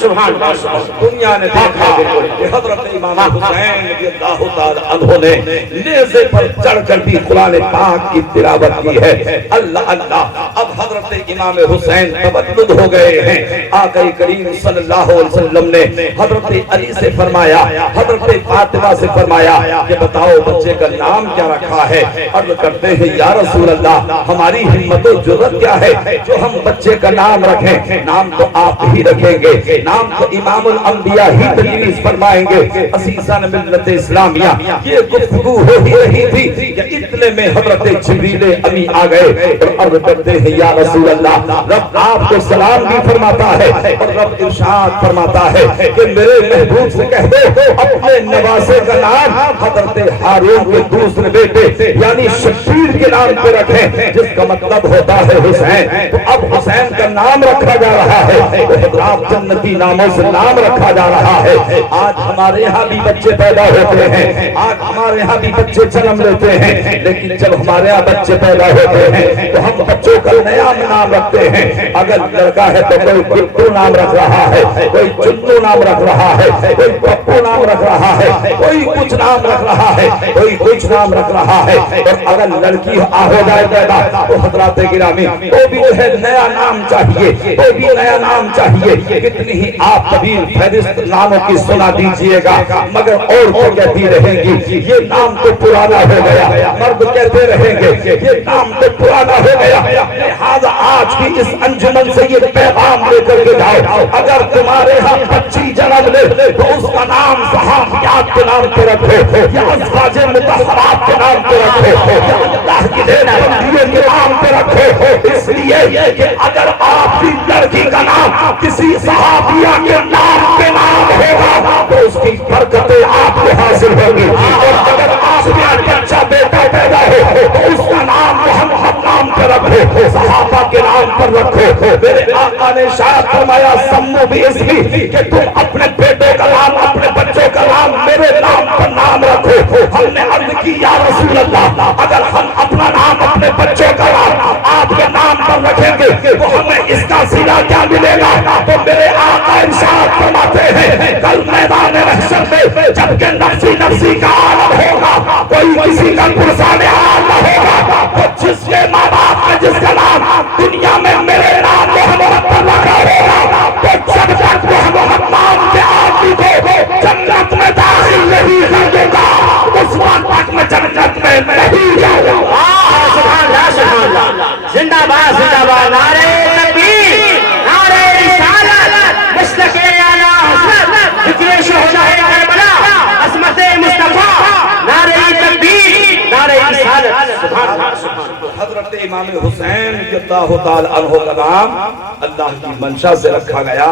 سبحان اللہ۔ دنیا نے دیکھا کہ حضرت امام حسین رضی اللہ تعالی عنہ نے نیزے پر چڑھ کر بھی قرآن پاک کی تلاوت کی ہے۔ اللہ اللہ۔ اب حضرت امام حسین تبدد ہو گئے ہیں، آقا کریم صلی اللہ علیہ وسلم نے حضرت علی سے فرمایا، حضرت فاطمہ سے فرمایا کہ بتاؤ بچے کا نام کیا رکھا ہے؟ عرض کرتے ہیں یا رسول اللہ، ہماری ہمت و جرأت کیا ہے جو ہم بچے کا نام رکھیں؟ نام تو آپ ہی رکھیں گے، نام تو امام الانبیاء ہی تجویز فرمائیں گے۔ عزیزان ملت اسلامیہ، یہ گفتگو ہو ہی رہی تھی کہ اتنے میں حضرت جبریل امی آ گئے اور عرض کرتے ہیں یا رسول اللہ، رب آپ کو سلام بھی فرماتا ہے اور رب ارشاد فرماتا ہے کہ میرے محبوب سے کہہ دو اپنے نواسے کا نام حضرت ہارون کے دوسرے بیٹے یعنی شبیر کے نام پہ رکھیں، جس کا مطلب ہوتا ہے حسین۔ تو اب حسین کا نام رکھا جا رہا ہے، حضرات جنتی ناموں سے نام رکھا جا رہا ہے۔ آج ہمارے یہاں بھی بچے پیدا ہوتے ہیں، آج ہمارے یہاں بھی بچے جنم لیتے ہیں، لیکن جب ہمارے یہاں بچے پیدا ہوتے ہیں تو ہم بچوں کا نیا نام رکھتے ہیں۔ اگر لڑکا ہے تو کوئی گٹو نام رکھ رہا ہے، کوئی چنو نام رکھ رہا ہے، کوئی پپو نام رکھ رہا ہے، کوئی کچھ نام رکھ رہا ہے، کوئی کچھ نام رکھ رہا ہے۔ اور اگر لڑکی ہو جائے پیدا تو حضرات گرامی وہ بھی جو ہے نیا نام چاہیے، وہ بھی نیا نام چاہیے۔ کتنی ہی آپ طویل فہرست ناموں کی سنا دیجئے گا، مگر عورتیں کہتی رہیں گی یہ نام تو پرانا ہو گیا، مرد کہتے رہیں گے یہ نام تو پرانا ہو گیا۔ لہذا آج کی اس انجمن سے یہ پیغام لے کر کے جاؤ، اگر تمہارے ہاں بچی جنم لے تو اس کا نام صحابیات کے نام پہ رکھو یا ازواج مطہرات کے نام پہ رکھو یا اللہ کی بندیوں کے نام پہ رکھو، اس لیے کہ اگر آپ کی لڑکی کا نام کسی صحابیہ کے نام پہ نام ہوگا تو اس کی برکتیں آپ کو حاصل ہوگی، اور اگر آپ کا بچہ بیٹا پیدا ہو تو اس کا نام محمد نام پہ رکھو، صحابہ کے نام پر رکھو۔ میرے آقا نے شاید فرمایا سمو بھی اس لیے کہ تم اپنے بیٹے کا نام، اپنے بچوں کا نام میرے نام پر نام رکھو۔ ہم نے عرض کی یا رسول اللہ، اگر ہم اپنا نام اپنے بچوں کا نام آپ کے نام پر رکھیں گے تو ہمیں اس کا صلہ کیا ملے گا؟ تو میرے آقا ارشاد فرماتے ہیں کل میدان محشر میں جب کہ نفسی نفسی کا عالم ہوگا، کوئی کسی کا پرسان حال نہ ہوگا، تو جس کے ماں باپ میں جس کا نام دنیا میں میرے نام محمد پر رکھا ہوگا، تو جب تک محمد نام کے آدمی کو جنت میں داخل نہیں کر دے گا اس وقت تک میں جنت میں نہیں جاؤں گا۔ سبحان اللہ، سبحان اللہ، زندہ باد زندہ باد، نعرہ تکبیر، نعرہ رسالت، مسلک اعلیٰ حضرت، ذکر شہدائے کربلا، عظمت مصطفیٰ، نعرہ تکبیر، نعرہ رسالت۔ سبحان اللہ، سبحان اللہ۔ حضرت امام حسین رضی اللہ تعالی عنہ کا نام اللہ کی منشا سے رکھا گیا۔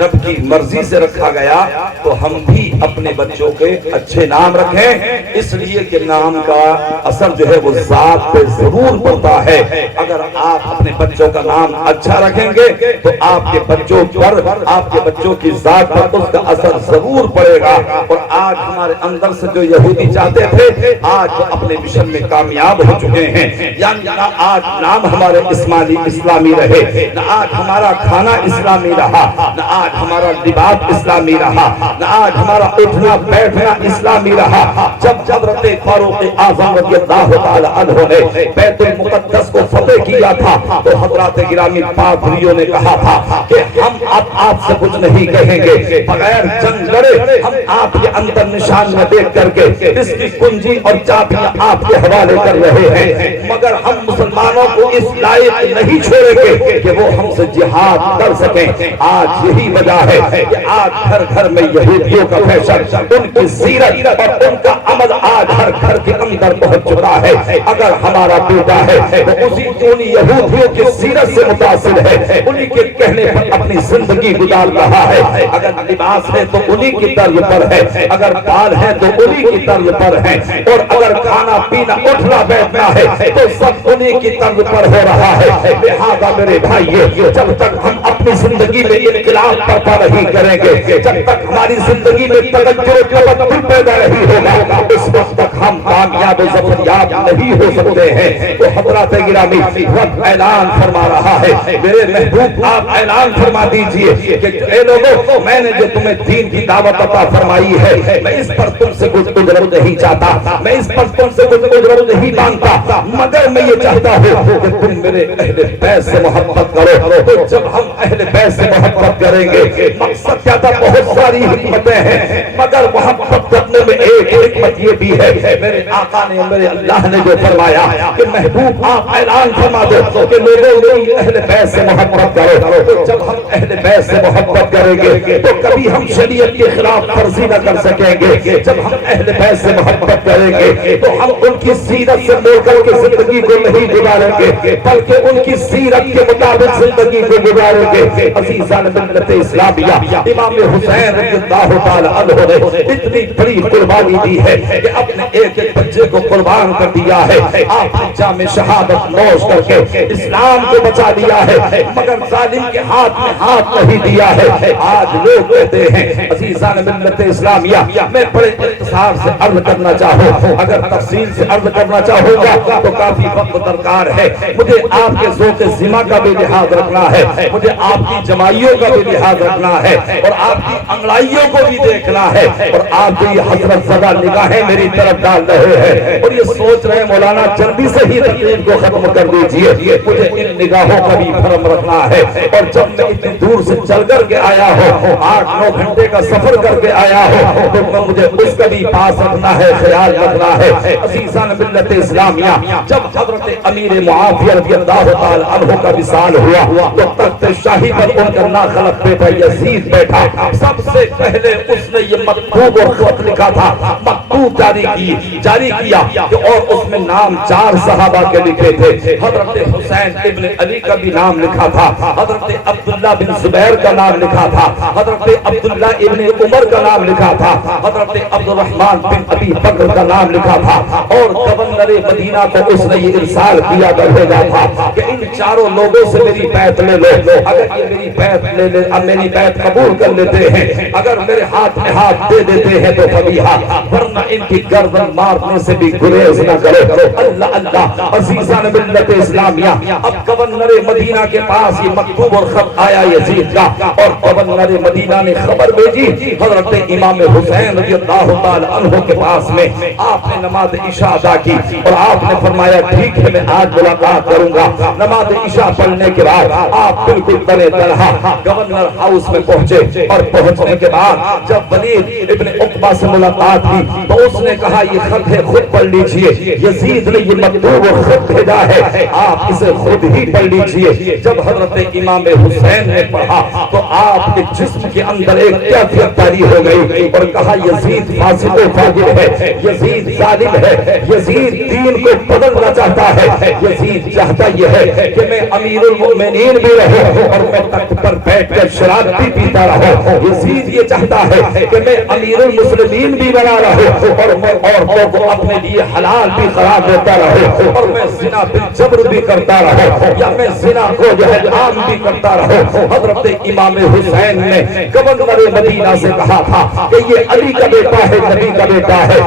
رب کی مرضی سے رکھا گیا تو ہم بھی اپنے بچوں کے اچھے نام رکھیں، اس لیے کہ نام کا اثر جو ہے وہ ذات پہ ضرور پڑتا ہے۔ اگر آپ اپنے بچوں کا نام اچھا رکھیں گے تو آپ کے بچوں پر، آپ کے بچوں کی ذات پر اس کا اثر ضرور پڑے گا۔ اور آج ہمارے اندر سے جو یہودی چاہتے تھے، آج وہ اپنے مشن میں کامیاب ہو چکے ہیں۔ یعنی نہ آج نام ہمارے اسلامی رہے، نہ آج ہمارا کھانا اسلامی رہا، نہ آج ہمارا لباس اسلامی رہا، نہ آج ہمارا اٹھنا بیٹھنا اسلامی رہا۔ جب حضرت فاروق اعظم رضی اللہ تعالی عنہ نے بیت المقدس کو فتح کیا تھا تو حضرات گرامی پادریوں نے کہا تھا کہ ہم اب آپ سے کچھ نہیں کہیں گے، بغیر جنگ لڑے ہم آپ کے اندر نشان میں دیکھ کر کے اس کی کنجی اور چابیاں آپ کے حوالے کر رہے ہیں، مگر ہم مسلمانوں کو اس لائق نہیں چھوڑیں گے کہ وہ ہم سے جہاد کر سکیں۔ آج یہی وجہ ہے کہ آج گھر گھر میں یہودیوں کا فیشن، ان کی سیرت اور ان کا عمل آج ہر گھر کے اندر پہنچ چکا ہے۔ اگر ہمارا بیٹا ہے تو اسی انہی یہودیوں کی سیرت سے متاثر ہے، انہی کے کہنے پر اپنی زندگی گزار رہا ہے۔ اگر لباس ہے تو انہی کی طرز پر ہے، اگر بال ہے تو انہی کی طرز پر ہے، اور اگر کھانا پینا اٹھنا بیٹھنا ہے تو سب انہی کی طرز پر ہو رہا ہے۔ لہذا میرے بھائیو، جب تک ہم اپنی زندگی میں انقلاب برپا نہیں کریں گے، جب تک ہماری زندگی میں تبدل پیدا نہیں ہوگا، اس وقت تک ہم کامیاب و ظفریاب نہیں ہو سکتے ہیں۔ تو حضرات گرامی، رب اعلان فرما رہا ہے، میرے محبوب آپ اعلان فرما دیجئے کہ اے لوگوں، میں نے جو تمہیں دین کی دعوت عطا فرمائی ہے، میں اس پر تم سے کچھ اجرت نہیں چاہتا، میں اس پر تم سے کچھ اجرت نہیں مانگتا، مگر میں یہ چاہتا ہوں کہ تم میرے اہل بیت سے محبت کرو۔ تو جب ہم اہل بیت سے محبت کریں گے، مقصد کیا تھا؟ بہت ساری حکمتیں ہیں، مگر محبت کرنے میں ایک حکمت یہ بھی ہے، میرے آقا نے، میرے اللہ نے جو فرمایا کہ محبوب آپ اعلان فرما دو کہ لوگوں میری اہل بیت سے محبت کرو۔ تو جب ہم اہل بیت سے محبت کریں گے تو کبھی ہم شریعت کے خلاف ورزی نہ کر سکیں گے۔ جب ہم اہل بیت سے محبت کریں گے تو ہم ان کی سیرت سے مل کر کے زندگی کو نہیں گزاریں گے، بلکہ ان کی سیرت کے مطابق زندگی کو گزاریں گے۔ عزیزان ملت اسلامیہ، امام حسین رضی اللہ تعالی عنہ نے اتنی بڑی قربانی دی ہے کہ اپنے ایک ایک بچے کو قربان کر دیا ہے۔ آپ نے جام شہادت نوش کر کے اسلام کو بچا دیا ہے، مگر ظالم کے ہاتھ میں ہاتھ نہیں دیا ہے۔ آج لوگ کہتے ہیں، عزیزان ملت اسلامیہ، میں بڑے اختصار سے عرض کرنا چاہوں، اگر تفصیل سے عرض کرنا چاہوں گا تو کافی وقت درکار ہے۔ مجھے آپ کے ذوق ذمہ کا بھی لحاظ رکھنا ہے، مجھے آپ کی جمائیوں کا بھی لحاظ رکھنا ہے، اور آپ کی انگڑائیوں کو بھی دیکھنا ہے، اور آپ کی حسرت زدہ نگاہیں میری طرف ڈال رہے ہیں اور یہ سوچ رہے ہیں مولانا جلدی سے ہی تقریر کو ختم کر دیجئے، مجھے ان نگاہوں کا بھی بھرم رکھنا ہے۔ اور جب میں اتنی دور سے چل کر کے آیا ہوں، 8-9 گھنٹے کا سفر کر کے آیا ہوں، تو مجھے اس کا بھی پاس رکھنا ہے، خیال رکھنا ہے۔ عزیزان ملت اسلامیہ، جب حضرت امیر معاویہ رضی اللہ تعالی عنہ کا وصال ہوا تو تخت شاہی پر ان کا ناخلف بیٹا یزید بیٹھا۔ سب سے پہلے اس نے یہ مکتوب اور خط لکھا تھا، مکتوب جاری کیا اور اس میں نام 4 صحابہ کے لکھے تھے۔ حضرت حسین ابن علی کا بھی نام لکھا تھا، حضرت عبداللہ بن زبیر کا نام لکھا تھا، حضرت عبداللہ ابن عمر کا نام لکھا تھا، حضرت عبد الرحمن بن ابی بکر کا نام لکھا تھا، اور گورنر مدینہ کو اس نے یہ ارسال کیا بھیجا تھا کہ ان 4 لوگوں سے میری بیعت لے لو۔ اگر یہ میری بیعت لے لے، اب میری بیعت قبول کر لیتے ہیں، اگر میرے ہاتھ میں ہاتھ دے دیتے ہیں تو فبیہا، ورنہ ان کی گردن مارنے سے بھی گریز نہ کرو۔ اللہ اللہ، عزیزان ملت اسلامیہ، اب گورنر مدینہ کے پاس یہ مکتوب اور خط آیا یزید کا، اور گورنر مدینہ نے خبر بھیجی حضرت امام حسین رضی اللہ تعالی عنہ کے پاس میں۔ آپ نے نماز عشاء ادا کی اور آپ نے فرمایا ٹھیک ہے میں آج ملاقات کروں گا۔ نماز عشاء پڑھنے کے بعد آپ بالکل طرح گورنر ہاؤس میں پہنچے، اور پہنچنے کے بعد جب ولید ابن عتبہ سے ملاقات کی تو اس نے کہا یہ خط ہے خود پڑھ لیجئے، یزید نے یہ مکتوب و خط بھیجا ہے آپ اسے خود ہی پڑھ لیجئے۔ جب حضرت امام حسین نے پڑھا تو آپ کے جسم کے اندر ایک کیفیت طاری ہو گئی اور کہا یزید فاسق و فاجر ہے، یزید ظالم ہے، یزید دین کو بدلنا چاہتا ہے، یزید چاہتا یہ ہے کہ میں امیر المؤمنین بھی رہوں اور میں تخت پر بیٹھ کر شراب بھی پیتا رہوں، یزید یہ چاہتا ہے کہ میں امیر المسلمین بھی بنا رہوں اور میں عورتوں کو اپنے لیے حلال بھی قرار دیتا رہوں اور میں زنا بالجبر بھی کرتا رہوں یا میں زنا کو جو ہے عام بھی کرتا رہوں۔ حضرت امام حسین نے گورنر مدینہ سے کہا تھا کہ یہ علی کا بیٹا ہے، نبی کا بیٹا ہے،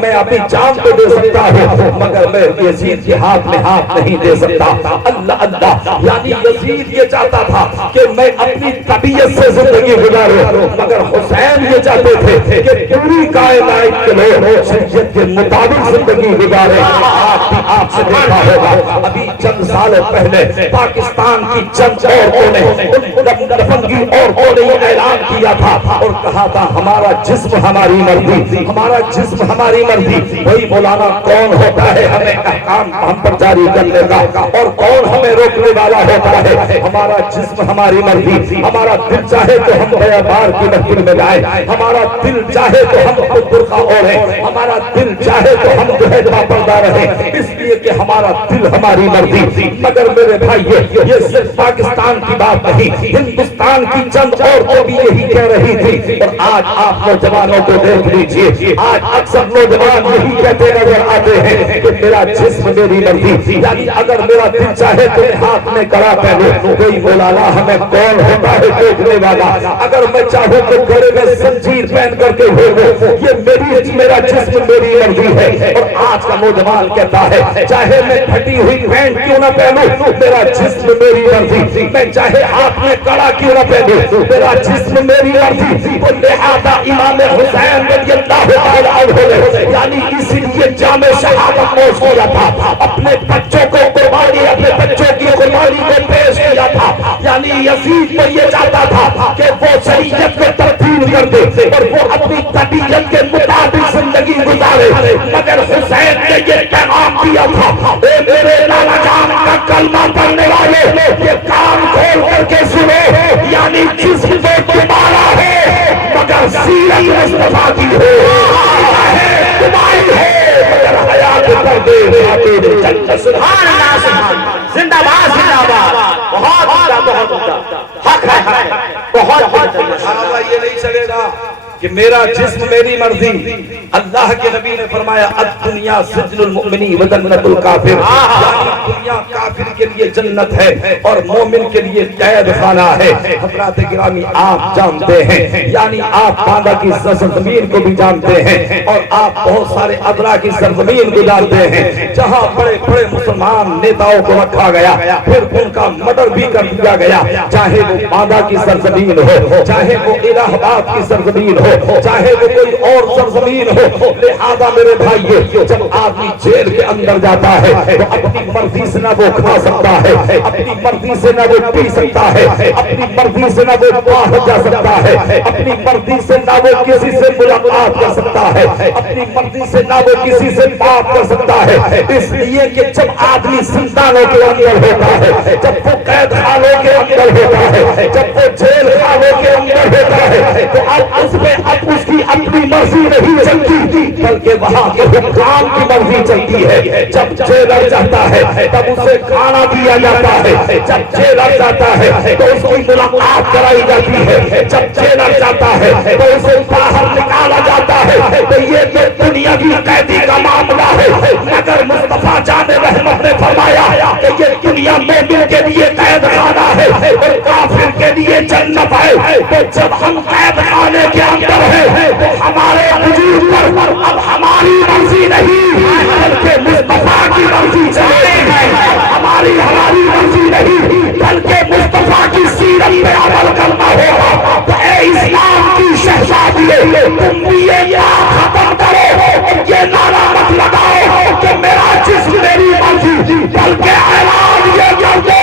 میں اپنی جان کو دے سکتا ہوں مگر میں یزید کے ہاتھ میں ہاتھ نہیں دے سکتا۔ اللہ اللہ، یعنی یزید یہ چاہتا تھا کہ میں اپنی طبیعت سے زندگی گزاروں مگر حسین یہ چاہتے تھے کہ پوری کائنات کے لوگ شریعت کے مطابق زندگی گزارے۔ آپ سے دیکھا ہوگا ابھی چند سال پہلے پاکستان کی چند عورتوں نے دفنگی عورتوں نے یہ اعلان کیا تھا اور کہا تھا ہمارا جسم ہماری مرضی، ہمارا جسم ہماری مرضی۔ وہی مولانا کون ہوتا ہے ہمیں احکام ہم پر جاری کرنے کا اور کون ہمیں روکنے والا ہوتا ہے؟ ہمارا جسم ہماری مرضی، ہمارا دل چاہے تو ہم بیابار کی محفل میں جائیں، ہمارا دل چاہے تو ہم خود برقع اوڑھیں، ہمارا دل چاہے تو ہم جو ہے باپردہ رہیں، اس لیے کہ ہمارا دل ہماری مرضی۔ مگر میرے بھائی یہ صرف پاکستان کی بات نہیں، ہندوستان کی چند عورتیں بھی یہی کہہ رہی تھی اور آج آپ نوجوانوں کو دیکھ لیجئے، آج اکثر نوجوان یہی کہتے نظر آتے ہیں کہ میرا جسم میری مرضی، یعنی اگر میرا دل چاہے تو ہاتھ میں کڑا پہنو، کوئی مولانا ہمیں کون ہوتا ہے دیکھنے والا؟ اگر میں چاہوں تو گھوڑے میں زنجیر پہن کر کے گھوموں، یہ میرا جسم میری مرضی ہے۔ اور آج کا نوجوان کہتا ہے چاہے میں پھٹی ہوئی پینٹ کیوں نہ پہنوں میرا جسم میری مرضی، میں چاہے ہاتھ میں کڑا کیوں نہ پہنوں میرا جسم میری مرضی۔ تو لہذا امام حسین رضی اللہ تعالیٰ عنہ نے یعنی اسی لیے جامع شہادت نوش کیا تھا، اپنے بچوں کو قربانی، اپنے بچوں کی قربانی کو پیش کیا تھا، یعنی یزید کو یہ چاہتا تھا کہ وہ شریعت کو تبدیل کر دے اور وہ اپنی طبیعت کے مطابق زندگی گزارے، مگر حسین نے یہ پیغام دیا تھا اے میرے لالا جان کا کلمہ پڑھنے والے یہ کان کھول کر کے سنو، یعنی جسم تو تمہارا ہے مگر سیرت مصطفیٰ کی ہے، تمہاری ہے مگر حیات پردے سبحان اللہ سبحان زندہ باد زندہ باد، بہت حق ہے، بہت یہ نہیں چلے گا کہ میرا جسم میری مرضی۔ اللہ کے نبی نے فرمایا الدنیا سجن المؤمنی و جنت الکافر، یعنی دنیا کافر کے لیے جنت ہے اور مومن کے لیے قید خانہ ہے۔ حضرات گرامی آپ جانتے ہیں، یعنی آپ باندہ کی سرزمین کو بھی جانتے ہیں اور آپ بہت سارے ادرا کی سرزمین کو جانتے ہیں جہاں بڑے بڑے مسلمان نیتاؤں کو رکھا گیا، پھر ان کا مرڈر بھی کر دیا گیا، چاہے وہ باندہ کی سرزمین ہو، چاہے وہ الہ آباد کی سرزمین ہو، چاہے وہ کوئی اور سرزمین ہو۔ لہذا میرے بھائی جب آدمی جیل کے اندر جاتا ہے تو اپنی مرضی سے نہ وہ کھا سکتا ہے، اپنی مرضی سے نہ وہ پی سکتا ہے، اپنی مرضی سے نہ وہ باہر جا سکتا ہے، اپنی مرضی سے نہ وہ کسی سے ملاقات کر سکتا ہے، اپنی مرضی سے نہ وہ کسی سے بات کر سکتا ہے، اس لیے کہ جب آدمی زندانوں کے اندر ہوتا ہے، جب وہ قید خانوں کے اندر ہوتا ہے، جب وہ جیل خانوں کے اندر ہوتا ہے تو اب اس میں اب اس کی اپنی مرضی نہیں چلتی بلکہ وہاں کے حکام کی مرضی چلتی ہے۔ جب جیلر چاہتا ہے تب اسے کھانا دیا جاتا ہے، جب جیلر چاہتا ہے تو اس کی ملاقات کرائی جاتی ہے، جب جیلر چاہتا ہے تو اسے باہر نکالا جاتا ہے۔ تو یہ تو دنیا کی قیدی کا معاملہ ہے، مگر مصطفیٰ جان رحمت نے فرمایا کہ یہ دنیا مومن کے لیے قید خانہ ہے اور کافر کے لیے جنت ہے۔ تو جب ہم قید خانے کے اندر ہے تو ہمارے وجود پر اب ہماری مرضی نہیں بلکہ مصطفیٰ کی مرضی چلے گی، ہماری مرضی نہیں بلکہ مصطفیٰ کی سیرت پہ عمل کرنا ہوگا۔ تو اے اسلام کی شہزادیے تم بھی یہ ختم کرو، یہ نعرہ مت لگاؤ کہ میرا جسم میری مرضی، بلکہ اعلان یہ کر دو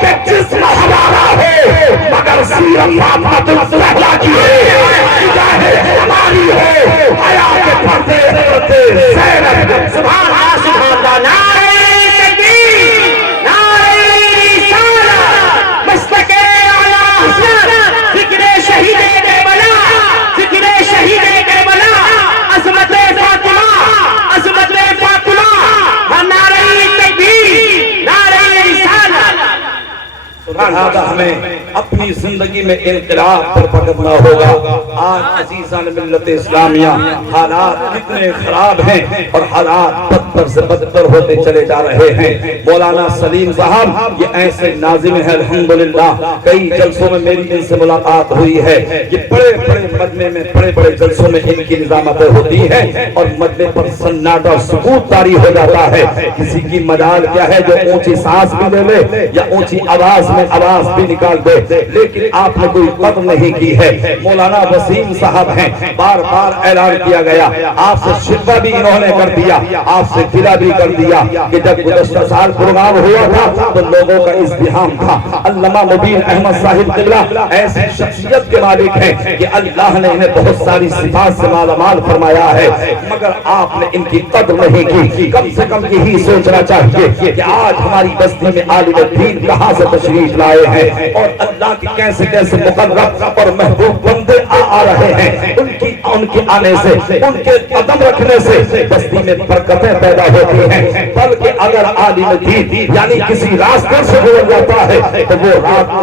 کہ جسم ہمارا ہے مگر سیرت فاطمہ الزہرا کی ہے، ہماری رہی ہو حیا کے پردے اڑتے زینب سبحان اللہ سبحان اللہ نعرہ تکبیر نعرہ رسالت مسلک اعلی حضرت ذکر شہید کربلا ذکر شہید کربلا عظمت فاطمہ عظمت فاطمہ نعرہ تکبیر نعرہ رسالت لہذا ہمیں اپنی زندگی میں انقلاب پر پکڑنا ہوگا. آج عزیزان ملت اسلامیہ حالات کتنے خراب ہیں اور حالات بدتر سے بدتر ہوتے چلے جا رہے ہیں. مولانا سلیم صاحب یہ ایسے ناظم ہیں الحمدللہ, کئی جلسوں میں میری ان سے ملاقات ہوئی ہے. یہ بڑے بڑے مجمع میں بڑے بڑے جلسوں میں ان کی نظامتیں ہوتی ہیں اور مجمع پر سناٹا اور سکوت طاری ہو جاتا ہے. کسی کی مجال کیا ہے جو اونچی سانس بھی لے لے یا اونچی آواز میں آواز بھی نکال دے, لیکن آپ نے کوئی قدر نہیں کی ہے. مولانا وسیم صاحب ہیں, بار بار اعلان کیا گیا, آپ سے شکوہ بھی انہوں نے کر دیا, آپ سے گلہ بھی کر دیا کہ جب گزشتہ سال پروگرام ہوا تھا تو لوگوں کا ازدحام تھا. علامہ مبین احمد صاحب قبلہ ایسی شخصیت کے مالک ہیں کہ اللہ نے انہیں بہت ساری صفات سے مالا مال فرمایا ہے, مگر آپ نے ان کی قدر نہیں کی. کم سے کم یہی سوچنا چاہیے کہ آج ہماری بستی میں عالم دین کہاں سے تشریف لائے ہیں اور اللہ کی کیسے کیسے مقرب اور محبوب بندے آ رہے ہیں. ان کے آنے سے, ان کے قدم رکھنے سے بستی میں برکتیں پیدا ہوتی ہیں. بلکہ اگر عالم دین یعنی کسی راستے سے گزر جاتا ہے تو وہ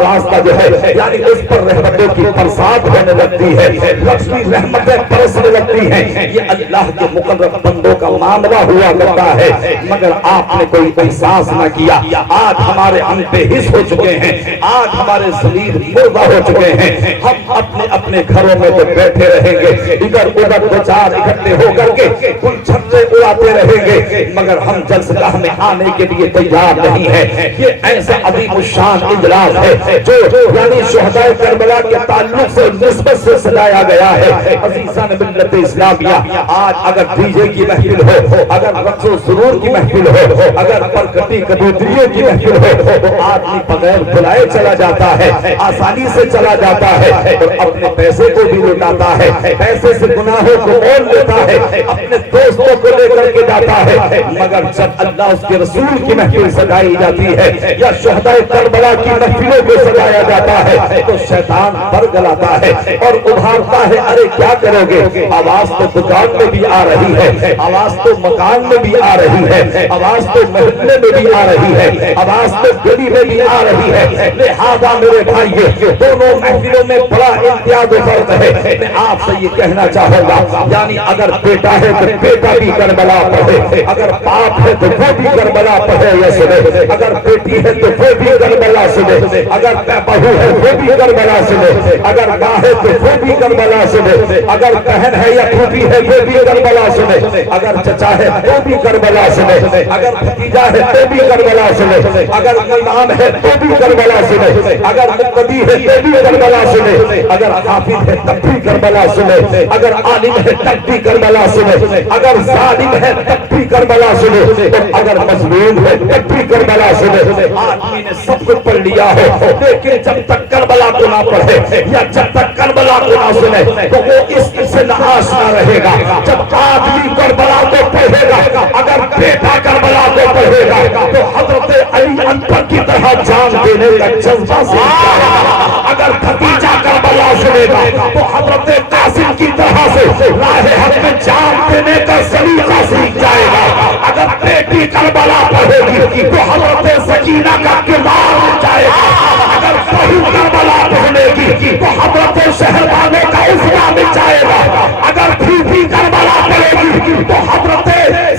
راستہ جو ہے یعنی اس پر رحمتوں کی برسات ہونے لگتی ہے, لفظی رحمتیں برسنے لگتی ہیں. یہ اللہ کے مقرب بندوں کا معاملہ ہوا کرتا ہے, مگر آپ نے کوئی احساس نہ کیا. آج ہمارے ہم بے حس ہو چکے ہیں, آج ہمارے ضمیر مردہ ہو چکے ہیں. ہم اپنے اپنے گھروں میں تو بیٹھے رہیں گے, ادھر ادھر دو چار اکٹھے ہو کر کے کل چھتے اڑاتے رہیں گے, مگر ہم جلسگاہ میں آنے کے لیے تیار نہیں ہیں. یہ ایسا عظیم الشان اجلاس ہے جو یعنی شہداء کربلا کے تعلق سے نسبت سے سجایا گیا ہے. عزیزان ملت اسلامیہ, آج اگر ڈی جے کی محفل ہو, اگر رقص و سرور کی محفل ہو, اگر پرکٹی کبوتریوں کی محفل ہو تو آدمی بغیر بلائے چلا جاتا ہے, آسانی سے چلا جاتا ہے اور اپنے پیسے کو بھی لٹاتا ہے, پیسے سے گناہوں کو مول لیتا ہے, اپنے دوستوں کو لے کر کے جاتا ہے. مگر جب اللہ اس کے رسول کی محفل سجائی جاتی ہے یا شہداء کربلا کی محفلوں کو سجایا جاتا ہے تو شیطان برگلاتا ہے اور ابھارتا ہے, ارے کیا کرو گے, آواز تو دکان میں بھی آ رہی ہے, آواز تو مکان میں بھی آ رہی ہے, آواز تو محلے میں بھی آ رہی ہے, آواز تو گلی میں بھی آ رہی ہے. لہذا میرے بھائیو, دونوں محفلوں میں بڑا امتیاز و فرق ہے. میں آپ سے یہ کہنا چاہوں گا, یعنی اگر بیٹا ہے تو بیٹا بھی کربلا پڑھے, اگر باپ ہے تو وہ بھی کربلا پڑھے یا سنے, اگر بیٹی ہے تو وہ بھی کربلا سنے, اگر بہو ہے وہ بھی کربلا سنے, اگر ماں ہے تو وہ بھی کربلا سنے, اگر بہن ہے یا پھوپھی ہے وہ بھی کربلا سنے, اگر چچا ہے تو بھی کربلا سنے, اگر بھتیجا ہے تو بھی کربلا سنے, اگر امام ہے تو بھی کربلا سنے, اگر مقتدی ہے تو بھی کربلا سنے, اگر حافظ ہے تب بھی کربلا سنے, اگر عالم ہے تب بھی کربلا سنے, اگر ظالم ہے تب بھی کربلا سنے, اگر مظلوم ہے تب بھی کربلا سنے. آدمی نے سب کچھ پڑھ لیا ہو, لیکن جب تک کربلا کو نہ پڑھے یا جب تک کربلا کو نہ سنے تو وہ اس سے نہ آشنا رہے گا. جب آدمی کربلا کو پڑھے گا, اگر بیٹا کربلا کو پڑھے گا تو حضرت علی انور کی طرح جان دینے کا جذبہ سیکھ جائے گا. اگر بھتیجا کربلا سنے گا تو حضرت قاسم کی طرح سے راہ حق میں جان دینے کا سلیقہ سیکھ جائے گا. اگر بیٹی کربلا پڑھے گی تو حضرت سکینہ کا کردار مل جائے گا. اگر بہو کربلا پڑھے گی تو حضرت شہربانے کا اسما مل جائے گا. اگر پھوپھی کربلا پڑھے گی تو حضرت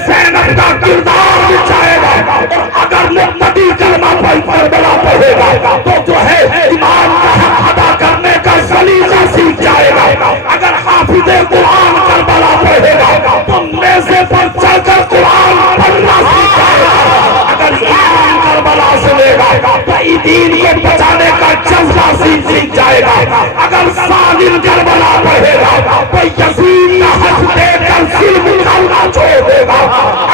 زینب کا کردار مل جائے گا. اور اگر مقتدی کربلا پڑھے گا تو جو ہے ایمان کا حق ادا کرنے کا سلیقہ سیکھ جائے گا. اگر حافظ قرآن کربلا پڑھے گا تو نیزے پر چڑھ کر قرآن پڑھنا سیکھ جائے گا. اگر ایمان کربلا سنے گا تو دین کو بچانے کا جذبہ سیکھ جائے گا. اگر ظالم کربلا پڑھے گا تو یزید کا حق دے کر ظلم کرنا چھوڑ دے گا.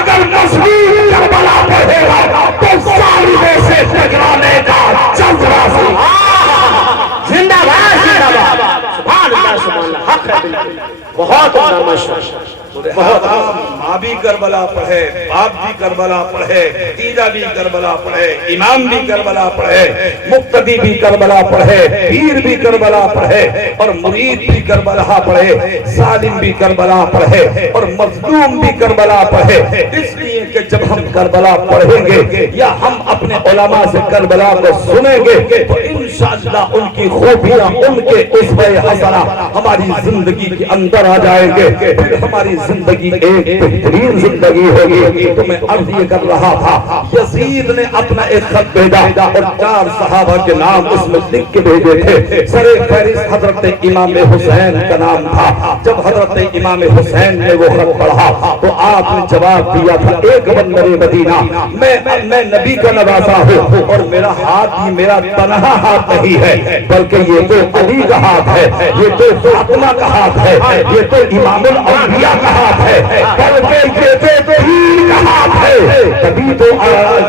اگر مظلوم کربلا پڑھے گا تو ظالموں سے ٹکرانے کا جذبہ سیکھ. زندہ باد زندہ باد. سبحان اللہ سبحان اللہ. حق ہے بالکل. بہت عمدہ مشق، بہت ماں بھی کربلا پڑھے، باپ بھی کربلا پڑھے، تیجا بھی کربلا پڑھے، امام بھی کربلا پڑھے، مقتدی بھی کربلا پڑھے، پیر بھی کربلا پڑھے اور مرید بھی کربلا پڑھے، ظالم بھی کربلا پڑھے اور مظلوم بھی کربلا پڑھے۔ اس لیے کہ جب ہم کربلا پڑھیں گے یا ہم اپنے علماء سے کربلا کو سنیں گے تو انشاءاللہ ان کی خوبیاں، ان کے اسوہ حسنہ ہماری زندگی کے اندر آ جائیں گے، پھر ہماری زندگی ایک بہترین زندگی ہوگی۔ تو میں عرض یہ کر رہا تھا، یزید نے اپنا ایک خط بھیجا اور 4 صحابہ کے نام اس میں لکھ کے بھیجے تھے۔ سر فہرست حضرت امام حسین کا نام تھا۔ جب حضرت امام حسین نے وہ خط پڑھا تو آپ نے جواب دیا تھا، ایک بندر مدینہ، میں نبی کا نواسا ہوں اور میرا ہاتھ ہی میرا تنہا ہاتھ نہیں ہے، بلکہ یہ تو علی کا ہاتھ ہے، یہ تو فاطمہ کا ہاتھ ہے، یہ تو امام الانبیاء کا ہاتھ ہے، بلکہ یہ تو دین کا ہاتھ ہے۔ تبھی تو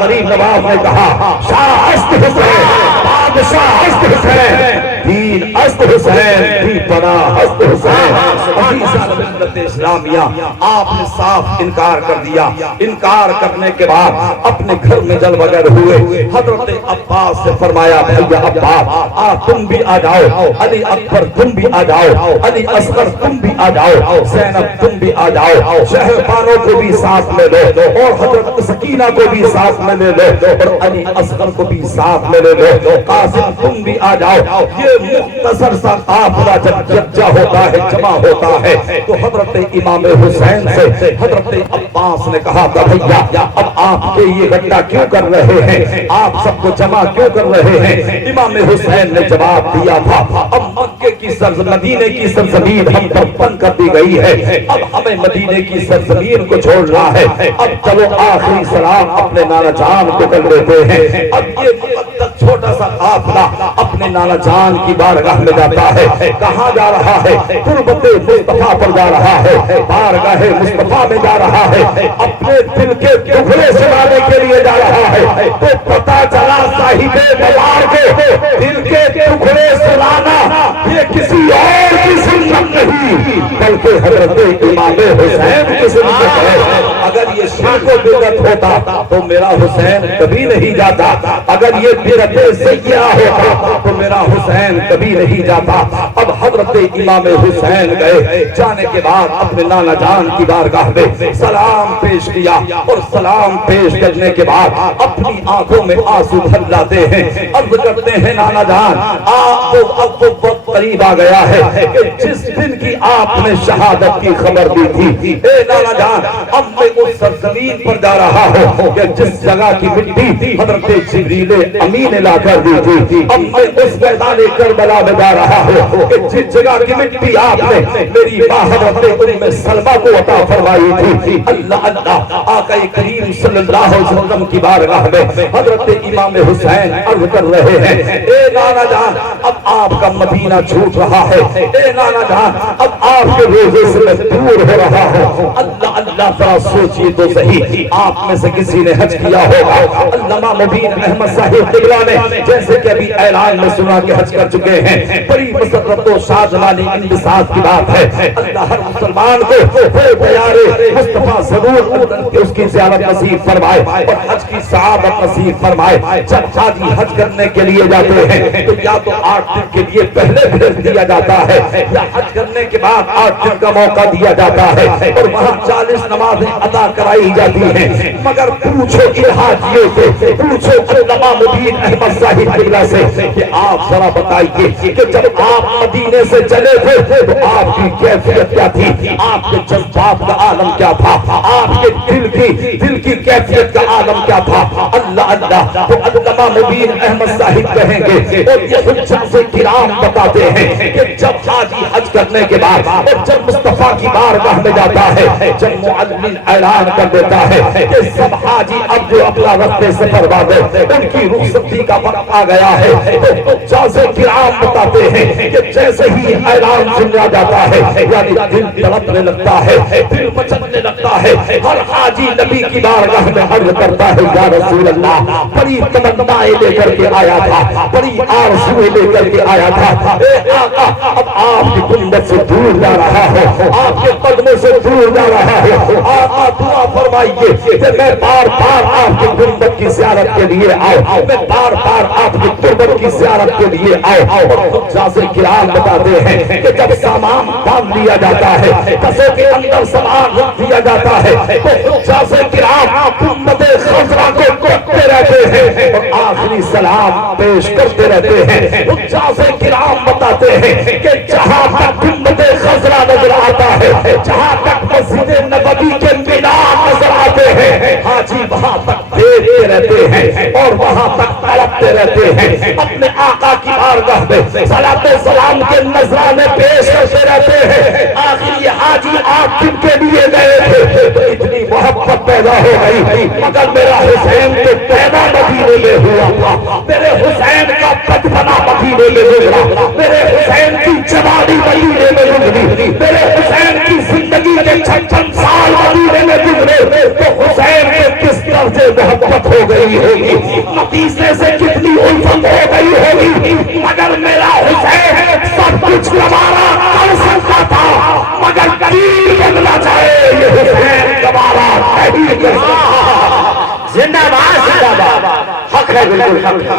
غریب نواز نے کہا، شاہ است حسین، بادشاہ است حسین، دین است حسین، دی پناہ است حسین۔ عزیزان ملت اسلامیہ، آپ نے صاف انکار کر دیا۔ انکار کرنے کے بعد اپنے گھر میں جلوہ گر ہوئے۔ حضرت عباس سے فرمایا، بھیا عباس تم بھی آ جاؤ، علی اکبر تم بھی آ جاؤ، علی اصغر تم بھی آ جاؤ، زینب تم بھی آ جاؤ، شہربانوں کو بھی ساتھ میں لے لو اور حضرت سکینہ کو بھی ساتھ میں لے لو اور علی اصغر کو بھی ساتھ میں لے لو، قاسم تم بھی آ جاؤ۔ یہ مختصر سا قافلہ جب یکجا ہوتا ہے، جمع ہوتا ہے تو حضرت امام حسین سے حضرت عباس نے کہا تھا، بھیا اب آپ کے یہ گڈھا کیوں کر رہے ہیں، آپ سب کو جمع کیوں کر رہے ہیں؟ امام حسین نے جواب دیا تھا، اب مکے کی مدینے کی سرزمین ہم پر بند کر دی گئی ہے، اب ہمیں مدینے کی سرزمین کو چھوڑنا ہے، اب چلو آخری سلام اپنے نانا جان کو کر لیتے ہیں۔ اب یہ مقدس چھوٹا سا قافلہ اپنے نانا جان کی بارگاہ میں جاتا ہے۔ کہاں جا رہا ہے؟ تربت مصطفیٰ پر جا رہا ہے، بارگاہ مصطفیٰ میں جا رہا ہے، اپنے دل کے ٹکڑے سنانے کے لیے جا رہا ہے۔ تو پتہ چلا صاحب مزار کے دل کے ٹکڑے سنانا یہ کسی اور کی سنت نہیں بلکہ حضرت امام حسین کی سنت ہے۔ اگر یہ شرک و بدعت ہوتا تو میرا حسین کبھی نہیں جاتا، اگر یہ بدعت سیاح ہوتا تو میرا حسین کبھی نہیں جاتا۔ اب حضرت امام حسین گئے، جانے کے بعد اپنے نانا جان کی بارگاہ میں سلام پیش کیا اور سلام پیش کرنے کے بعد اپنی آنکھوں میں آنسو بھر لاتے ہیں، عرض کرتے ہیں، نانا جان آپ کو اب تو وقت قریب آ گیا ہے کہ جس دن کی آپ نے شہادت کی خبر دی تھی، اے نانا جان اب میں اس سرزمین پر جا رہا ہوں کہ جس جگہ کی مٹی حضرت جبریل امین لا کر دی تھی، اب میں اس میدان کربلا میں جا رہا ہوں کہ جس جگہ کی مٹی آپ نے میری ماں حضرت ام سلمہ کو عطا فرمائی تھی۔ اللہ اللہ، آقا کریم صلی اللہ علیہ وسلم کی بارگاہ میں حضرت امام حسین عرض کر رہے ہیں، اے نانا جان اب آپ کا مدینہ چھوٹ رہا ہے، اے نانا جان اب آپ کے روزے سے میں دور ہو رہا ہوں۔ اللہ اللہ، ذرا سوچیے تو صحیح، آپ میں سے کسی نے حج کیا ہوگا؟ علامہ مبین احمد صاحب قبلہ نے جیسے کہ ابھی اعلان میں سنا کہ حج کر چکے ہیں، بڑی مسرت و شادمانی انبساط کی بات ہے۔ اللہ ہر مسلمان کو وہ پیارے مصطفیٰ ضرور اس کی زیارت نصیب فرمائے اور حج کی سعادت نصیب فرمائے۔ جب حاجی حج کرنے کے لیے جاتے ہیں تو یا تو 8 دن کے لیے پہلے بھیج دیا جاتا ہے یا حج کرنے کے بعد 8 دن کا موقع دیا جاتا ہے اور وہاں 40 نمازیں ادا کرائی جاتی ہیں۔ مگر پوچھو ان حاجیوں سے، پوچھو علامہ مبین احمد صاحب قبلہ سے کہ آپ ذرا بتائیے کہ جب آپ مدینے سے چلے تھے تو آپ کی کیفیت کیا تھی، آپ کے جذبات کا عالم کیا تھا، آپ کے دل کی کیفیت کا عالم کیا تھا؟ اللہ اللہ، تو علامہ مبین احمد صاحب کہیں گے اور یہ حجت سے کرام بتاتے ہیں کہ جب حاجی حج کرنے کے بعد اور جب مصطفیٰ کی بارگاہ میں جاتا ہے، جب معلم اعلان کر دیتا ہے کہ سب حاجی اب جو اپنا رستے سے فرما دے، ان کی رخصتی کا وقت آ گیا ہے، تو حجت سے کرام بتاتے ہیں کہ جیسے ہی اعلان سنا جاتا ہے یعنی دل تڑپنے لگتا ہے، دل مچلنے لگتا ہے، ہر حاجی نبی کی بارگاہ میں عرض کرتا ہے، یا رسول اللہ بڑی تمنائیں لے کر کے آیا تھا، بڑی آرزویں لے کر کے آیا تھا، اے آقا اب آپ کی کوئی امت سے دور جا رہا ہوں، آپ کے قدموں سے دور جا رہا ہوں، آقا دعا فرمائیے کہ میں بار بار آپ کی گنبد کی زیارت کے لیے آؤں، میں بار بار آپ کی تربت کی زیارت کے لیے آؤں۔ اور حجاز کرام بتاتے ہیں کہ جب سامان باندھ لیا جاتا ہے، کسوں کے اندر سامان رکھ دیا جاتا ہے، تو حجاز کرام گنبد خضرا کو دیکھتے رہتے ہیں اور آخری سلام پیش کرتے رہتے ہیں۔ حجاز کرام بتاتے ہیں کہ جہاں تک گنبد خضرا نظر آتا ہے، جہاں تک مسجد نبوی کے مینار نظر آتے ہیں، حاجی وہاں تک دیکھتے رہتے ہیں اور وہاں تک تڑپتے رہتے ہیں، اپنے آقا کی بارگاہ میں صلاۃ و سلام کے نذرانے پیش کرتے رہتے ہیں۔ آخر یہ حاجی 8 دن کے لیے گئے تھے تو اتنی محبت پیدا ہو گئی، مگر میرا حسین تو پیدا مدینے میں ہوا تھا، میرے حسین کا بچپنا مدینے میں گزرا، میرے حسین کی جوانی مدینے میں گزری، میرے حسین کی زندگی کے 56 سال مدینے میں گزرے، تو حسین کے کس طرح سے محبت ہو گئی ہوگی، نتیجے سے کتنی الفت ہو گئی ہوگی، مگر میرا حسین سب کچھ گوارا کر سکتا تھا، مگر قریب بننا چاہے یہ حسین گوارا نہیں کر سکتا۔ زندہ باد، زندہ باد، حق ہے، بالکل حق ہے،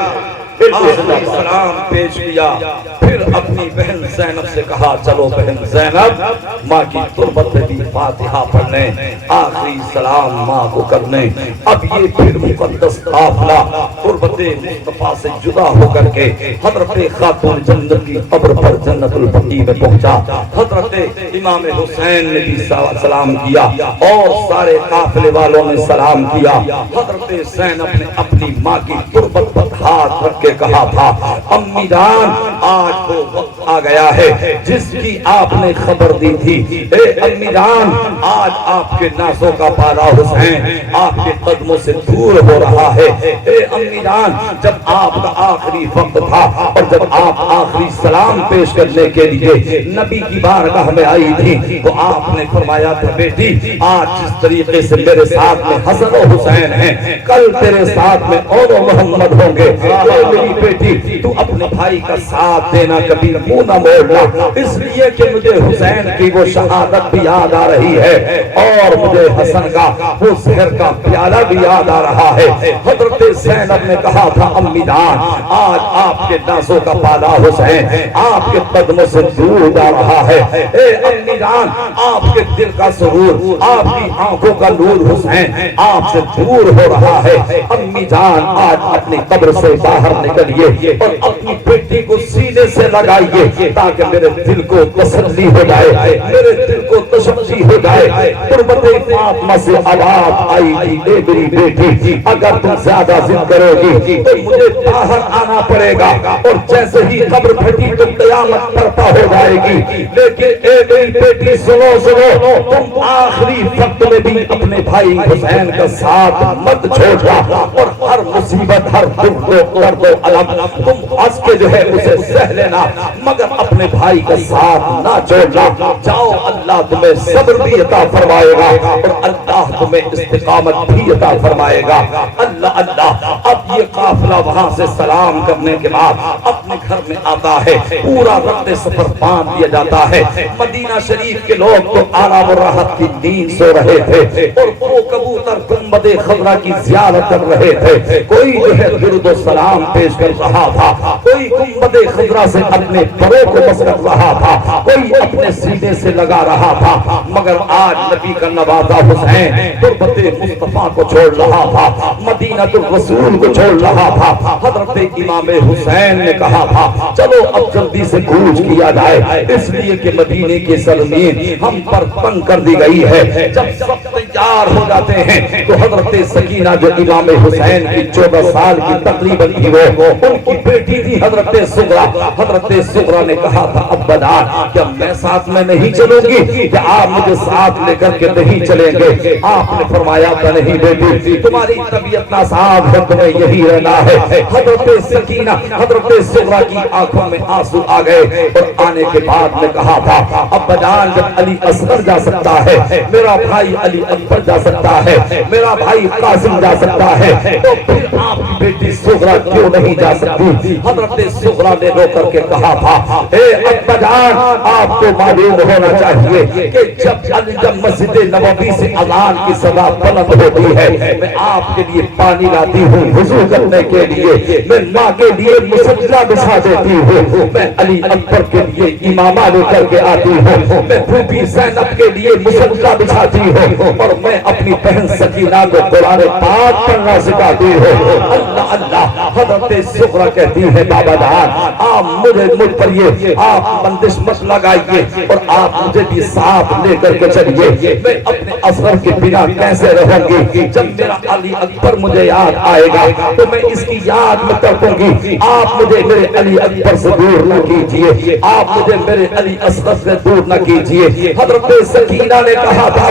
بالکل زندہ باد۔ سلام پیش کیا، پھر اپنی بہن زینب سے کہا چلو بہن زینب ماں کی تربت میں بھی فاتحہ پڑھنے، آخری سلام ماں کو کرنے۔ اب یہ پھر مقدس قافلہ تربت مصطفیٰ سے جدا ہو کر کے حضرت خاتون جنت کی قبر پر جنت البقیع میں پہنچا۔ حضرت امام حسین نے بھی سلام کیا اور سارے قافلے والوں نے سلام کیا۔ حضرت زینب نے اپنی ماں کی تربت پر ہاتھ رکھ کے کہا تھا امی جان آج وہ وقت آ گیا ہے جس کی آپ نے خبر دی تھی، اے امی جان آج آپ کے نازوں کا بالا حسین آپ کے قدموں سے دور ہو رہا ہے۔ اے امی جان جب آپ کا آخری وقت تھا اور جب آپ آخری سلام پیش کرنے کے لیے نبی کی بارگاہ میں آئی تھی تو آپ نے فرمایا تھا بیٹی آج جس طریقے سے میرے ساتھ میں حسن و حسین ہیں کل تیرے ساتھ میں اور محمد ہوں گے۔ اے میری بیٹی تو اپنے بھائی کا ساتھ دینا کبھی منہ نہ موڑنا، اس لیے کہ مجھے حسین کی وہ شہادت بھی یاد آ رہی ہے اور مجھے حسن کا وہ زہر کا پیالہ بھی یاد آ رہا ہے۔ حضرت زینب نے کہا تھا امی جان آج آپ کے نازوں کا بالا حسین آپ کے قدموں سے دور جا رہا ہے۔ اے امی جان آپ کے دل کا سرور آپ کی آنکھوں کا نور حسین آپ سے دور ہو رہا ہے۔ امی جان آج اپنی قبر سے باہر نکلیے اور اپنی بیٹی کو سینے سے لگائیے تاکہ میرے دل کو تسلی ہو جائے، میرے دل کو تشفی ہو جائے۔ تربت فاطمہ سے آواز آئی تھی اے میری بیٹی اگر تم زیادہ ضد کرو گی تو مجھے باہر آنا پڑے گا اور جیسے ہی قبر پھٹی تو قیامت برپا ہو جائے گی، لیکن اے میری بیٹی سنو سنو تم آخری وقت میں بھی اپنے بھائی حسین کا ساتھ مت چھوڑنا اور ہر مصیبت ہر دکھ و درد و علم تم ہنس کے جو ہے اسے سہ لینا مگر اپنے بھائی کا ساتھ نہ چھوڑنا۔ جاؤ اللہ تمہیں صبر بھی عطا فرمائے گا اور اللہ تمہیں استقامت بھی عطا فرمائے گا۔ اللہ اللہ اب یہ قافلہ وہاں سے سلام کرنے کے بعد اپنے گھر میں آتا ہے، پورا رخت سفر باندھ دیا جاتا ہے۔ مدینہ شریف کے لوگ تو آرام و راحت کی نیند سو رہے تھے اور وہ کبوتر گنبد خضرا کی زیارت کر رہے تھے، کوئی جو ہے درود و سلام پیش کر رہا تھا، کوئی گنبد خضرا سے اپنے پروں کو بس کر رہا تھا، کوئی اپنے سینے سے لگا رہا تھا، مگر آج نبی کا نوازا حسین تربت مصطفیٰ کو چھوڑ رہا تھا، مدینہ الرسول کو چھوڑ رہا تھا۔ حضرت امام حسین نے کہا تھا چلو اب جلدی سے کوچ کیا جائے، اس لیے کہ مدینے کی سرزمین ہم پر تنگ کر دی گئی ہے۔ جب سب تیار ہو جاتے ہیں تو حضرت سکینہ جو امام حسین کی 14 سال کی تقریباً تھی وہ ان کی بیٹی تھی حضرت صغرا، حضرت صغرا نے کہا تھا ابا جان کیا میں ساتھ میں نہیں چلوں گی، کہ آپ مجھے ساتھ لے کر کے نہیں چلیں گے؟ آپ نے فرمایا تھا نہیں بیٹی تمہاری طبیعت ناساز ہے، تمہیں یہی رہنا ہے۔ حضرت سکینہ حضرت صغرا کی آنکھوں میں آنسو آ گئے اور آنے کے بعد نے کہا تھا ابا جان جب علی اصغر جا سکتا ہے میرا بھائی علی اکبر جا سکتا ہے, میرا بھائی قاسم جا سکتا ہے, تو پھر آپ کی بیٹی سغرا کیوں نہیں جا سکتی؟ حضرت سغرا نے رو کر کے کہا تھا, اے ابا جان, آپ کو معلوم ہونا چاہیے کہ جب مسجد نبوی سے اذان کی صدا بلند ہوتی ہے, میں آپ کے لیے پانی لاتی ہوں وضو کرنے کے لیے, میں ماں کے لیے مسجدہ بچھا دیتی ہوں, میں علی اکبر کے لیے امامہ لے کر کے آتی ہوں, میں بی زینب کے لیے مسجدہ بچھاتی ہوں, اور میں اپنی بہن سکینہ کو قرآن پاک پڑھنا سکھاتی ہوں. اللہ اللہ. حضرت سغرا کہتی ہے, بابا جان آپ مجھ پر یہ آپ بندش مت لگائیے, اور آپ مجھے بھی ساتھ لے کر کے چلیے, میں اپنے اصغر کے بنا کیسے رہوں گی؟ جب میرا علی اکبر مجھے یاد آئے گا تو میں اس کی یاد میں تڑپوں گی. آپ مجھے میرے علی اکبر سے دور نہ کیجیے, آپ مجھے میرے علی اصغر سے دور نہ کیجیے. حضرت سکینہ نے کہا تھا,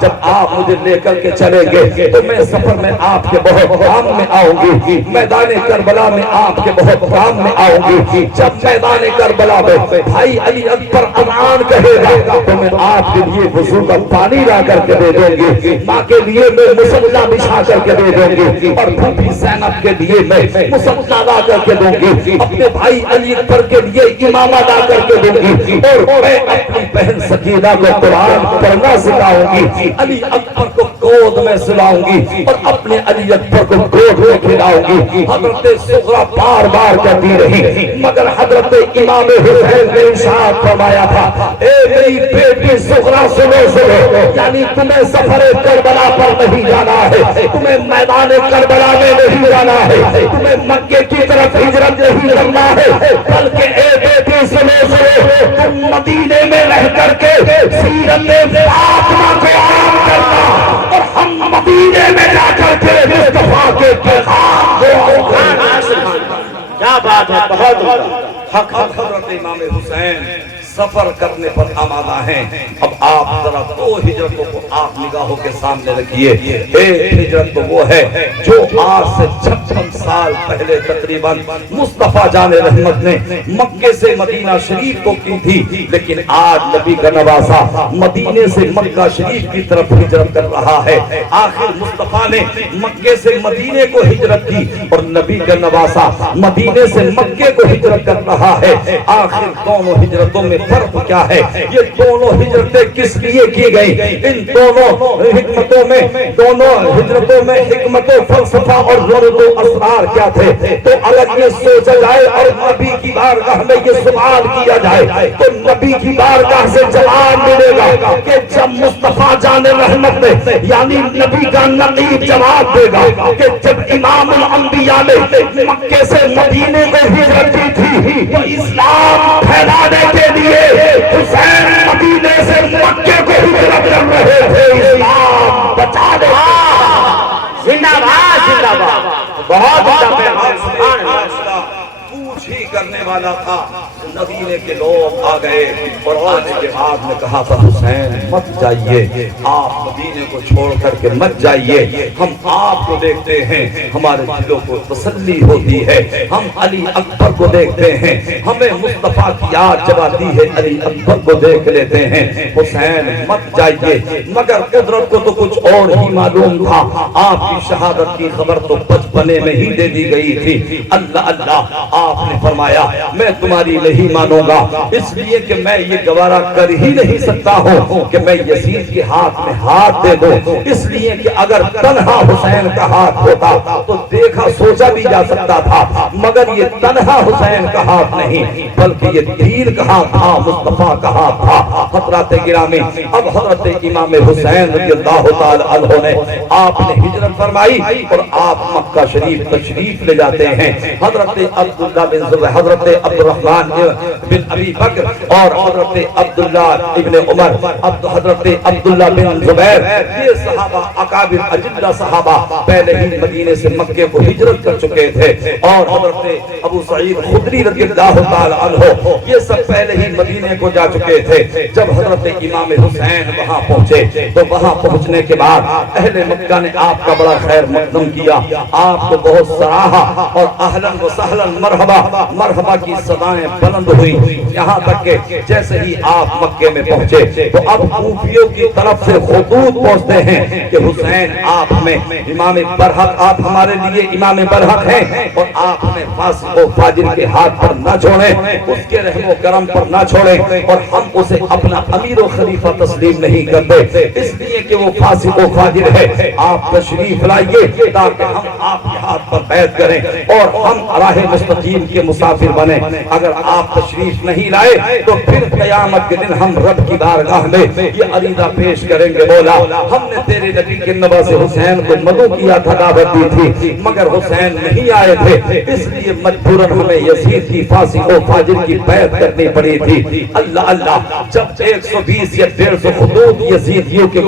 جب آپ مجھے لے کر کے چلیں گے تو میں سفر میں آپ کے بہت کام میں آؤں گی, میدان کربلا میں آپ کے بہت کام میں آؤں گی. جب میدان کربلا میں بھائی علی اکبر اذان کہے گا تو میں آپ کے لیے وضو کا پانی لا کر کے دے دوں گی, ماں کے لیے میں مسلح بچھا کر کے دے دوں گی, اور بھوپی زینب کے لیے میں مسلح لا کر کے دوں گی, اپنے بھائی علی اکبر کے لیے امامہ لا کر کے دوں گی, اور میں اپنی بہن سکینہ کو قرآن پڑھنا سکھاؤں گی, علی اکبر کو گود میں سلاؤں گی, اور اپنے علی اکبر کو گود میں کھلاؤں گی. حضرت سغرا بار بار کہتی رہی, مگر حضرت امام حسین نے ارشاد فرمایا تھا, اے میری بیٹی سغرا سنو سنو, یعنی تمہیں سفر کربلا پر نہیں جانا ہے, تمہیں میدان کربلا میں نہیں جانا ہے, تمہیں مکے کی طرف ہجرت نہیں کرنا ہے, بلکہ اے بیٹی سنو سنو, تم مدینے میں رہ کر کے سیرت فاطمہ کو عام کرنا, اور ہم مدینے میں جا کر کے مصطفیٰ کے پیغام کو کیا بات ہے, بہت حق حضرت امام حسین سفر کرنے پر آمادہ ہیں. اب آپ ذرا دو ہجرتوں کو آپ نگاہوں کے سامنے رکھیے. ایک ہجرت تو وہ ہے جو آج سے 56 سال پہلے تقریباً مصطفیٰ جان رحمت نے مکے سے مدینہ شریف کو کی تھی, لیکن آج نبی کا نواسا مدینے سے مکہ شریف کی طرف ہجرت کر رہا ہے. آخر مصطفیٰ نے مکے سے مدینے کو ہجرت کی, اور نبی کا نواسا مدینے سے مکے کو ہجرت کر رہا ہے. آخر دونوں ہجرتوں میں فرق کیا ہے؟ یہ دونوں ہجرتیں کس لیے کی گئی؟ ان دونوں حکمتوں میں, دونوں ہجرتوں میں حکمت و فلسفہ اور ضرورت و اسرار کیا تھے؟ تو اگر یہ سوچا جائے اور نبی کی بارگاہ میں یہ سوال کیا جائے تو نبی کی بارگاہ سے جواب ملے گا کہ جب مصطفیٰ جان رحمت نے, یعنی نبی کا نقیب جواب دے گا کہ جب امام الانبیاء نے مکے سے مدینے کو ہجرت کی تھی تو اسلام پھیلانے کے لیے حسین مدینے سے مکے کو ہجرت کر رہے تھے. اسلام بچا دے, زندہ باد, زندہ باد, بہت سبحان اللہ. پوچھ ہی کرنے والا تھا, مدینے کے لوگ آ گئے اور آنے کے بعد نے کہا تھا, حسین مت جائیے, آپ مدینے کو چھوڑ کر کے مت جائیے, ہم آپ کو دیکھتے ہیں ہمارے دلوں کو تسلی ہوتی ہے, ہم علی اکبر کو دیکھتے ہیں ہمیں مصطفیٰ کی یاد جب آتی ہے, علی اکبر کو دیکھ لیتے ہیں, حسین مت جائیے. مگر قدرت کو تو کچھ اور ہی معلوم تھا, آپ کی شہادت کی خبر تو بچپنے میں ہی دے دی گئی تھی. اللہ اللہ. آپ نے فرمایا, میں تمہاری نہیں مانوں گا, اس لیے کہ میں یہ گوارا کر ہی نہیں سکتا ہوں کہ میں یزید کے ہاتھ میں ہاتھ دے دوں, اس لیے کہ اگر تنہا حسین کا ہاتھ ہوتا تو دیکھا سوچا بھی جا سکتا تھا, مگر یہ تنہا حسین کا ہاتھ نہیں بلکہ یہ دین کا ہاتھ تھا, مصطفیٰ کا ہاتھ تھا. حضرات گرامی, اب حضرت امام حسین رضی اللہ تعالی عنہ نے آپ نے ہجرت فرمائی اور آپ مکہ شریف تشریف لے جاتے ہیں. حضرت عبداللہ بن زبیر, حضرت عبد الرحمن بن ابی بکر اور حضرت عبداللہ ابن عمر, حضرت عبداللہ بن زبیر, یہ صحابہ اکابر اجلہ صحابہ پہلے ہی مدینے سے مکے کو ہجرت کر چکے تھے, اور حضرت ابو سعید خدری رضی اللہ تعالی عنہ یہ سب پہلے ہی مدینے کو جا چکے تھے. جب حضرت امام حسین وہاں پہنچے تو وہاں پہنچنے کے بعد اہل مکہ نے آپ کا بڑا خیر مقدم کیا, آپ کو بہت سراہا اور اہلا و سہلا مرحبا مرحبا کی صدائیں بلند بلند ہوئی، یہاں تک کہ جیسے ہی آپ مکے میں پہنچے تو اب کوفیوں کی طرف سے خطوط پہنچتے ہیں کہ حسین آپ ہمیں امام برحق، آپ ہمارے لیے امام برحق ہیں اور آپ ہمیں فاسق و فاجر کے ہاتھ پر نہ چھوڑیں، اس کے رحم و کرم پر نہ چھوڑیں، اور ہم اسے اپنا امیر و خلیفہ تسلیم نہیں کرتے اس لیے کہ وہ فاسق و فاجر ہے، آپ تشریف لائیے تاکہ ہم آپ کے ہاتھ پر بیعت کریں اور ہم راہ مستقیم کے مسافر بنیں۔ اگر آپ تشریف نہیں لائے تو پھر قیامت کے دن ہم رب کی بارگاہ میں یہ عریضہ پیش کریں گے، مولا ہم نے تیرے نبی کے نواز حسین کو مدعو کیا تھا، دعوت دی تھی، مگر حسین نہیں آئے تھے، اس لیے مجبوراً ہمیں یزید کی فاسق و فاجر کی بیعت کرنی پڑی تھی۔ اللہ اللہ، جب 120 یا 150 خطوط یزیدیوں کے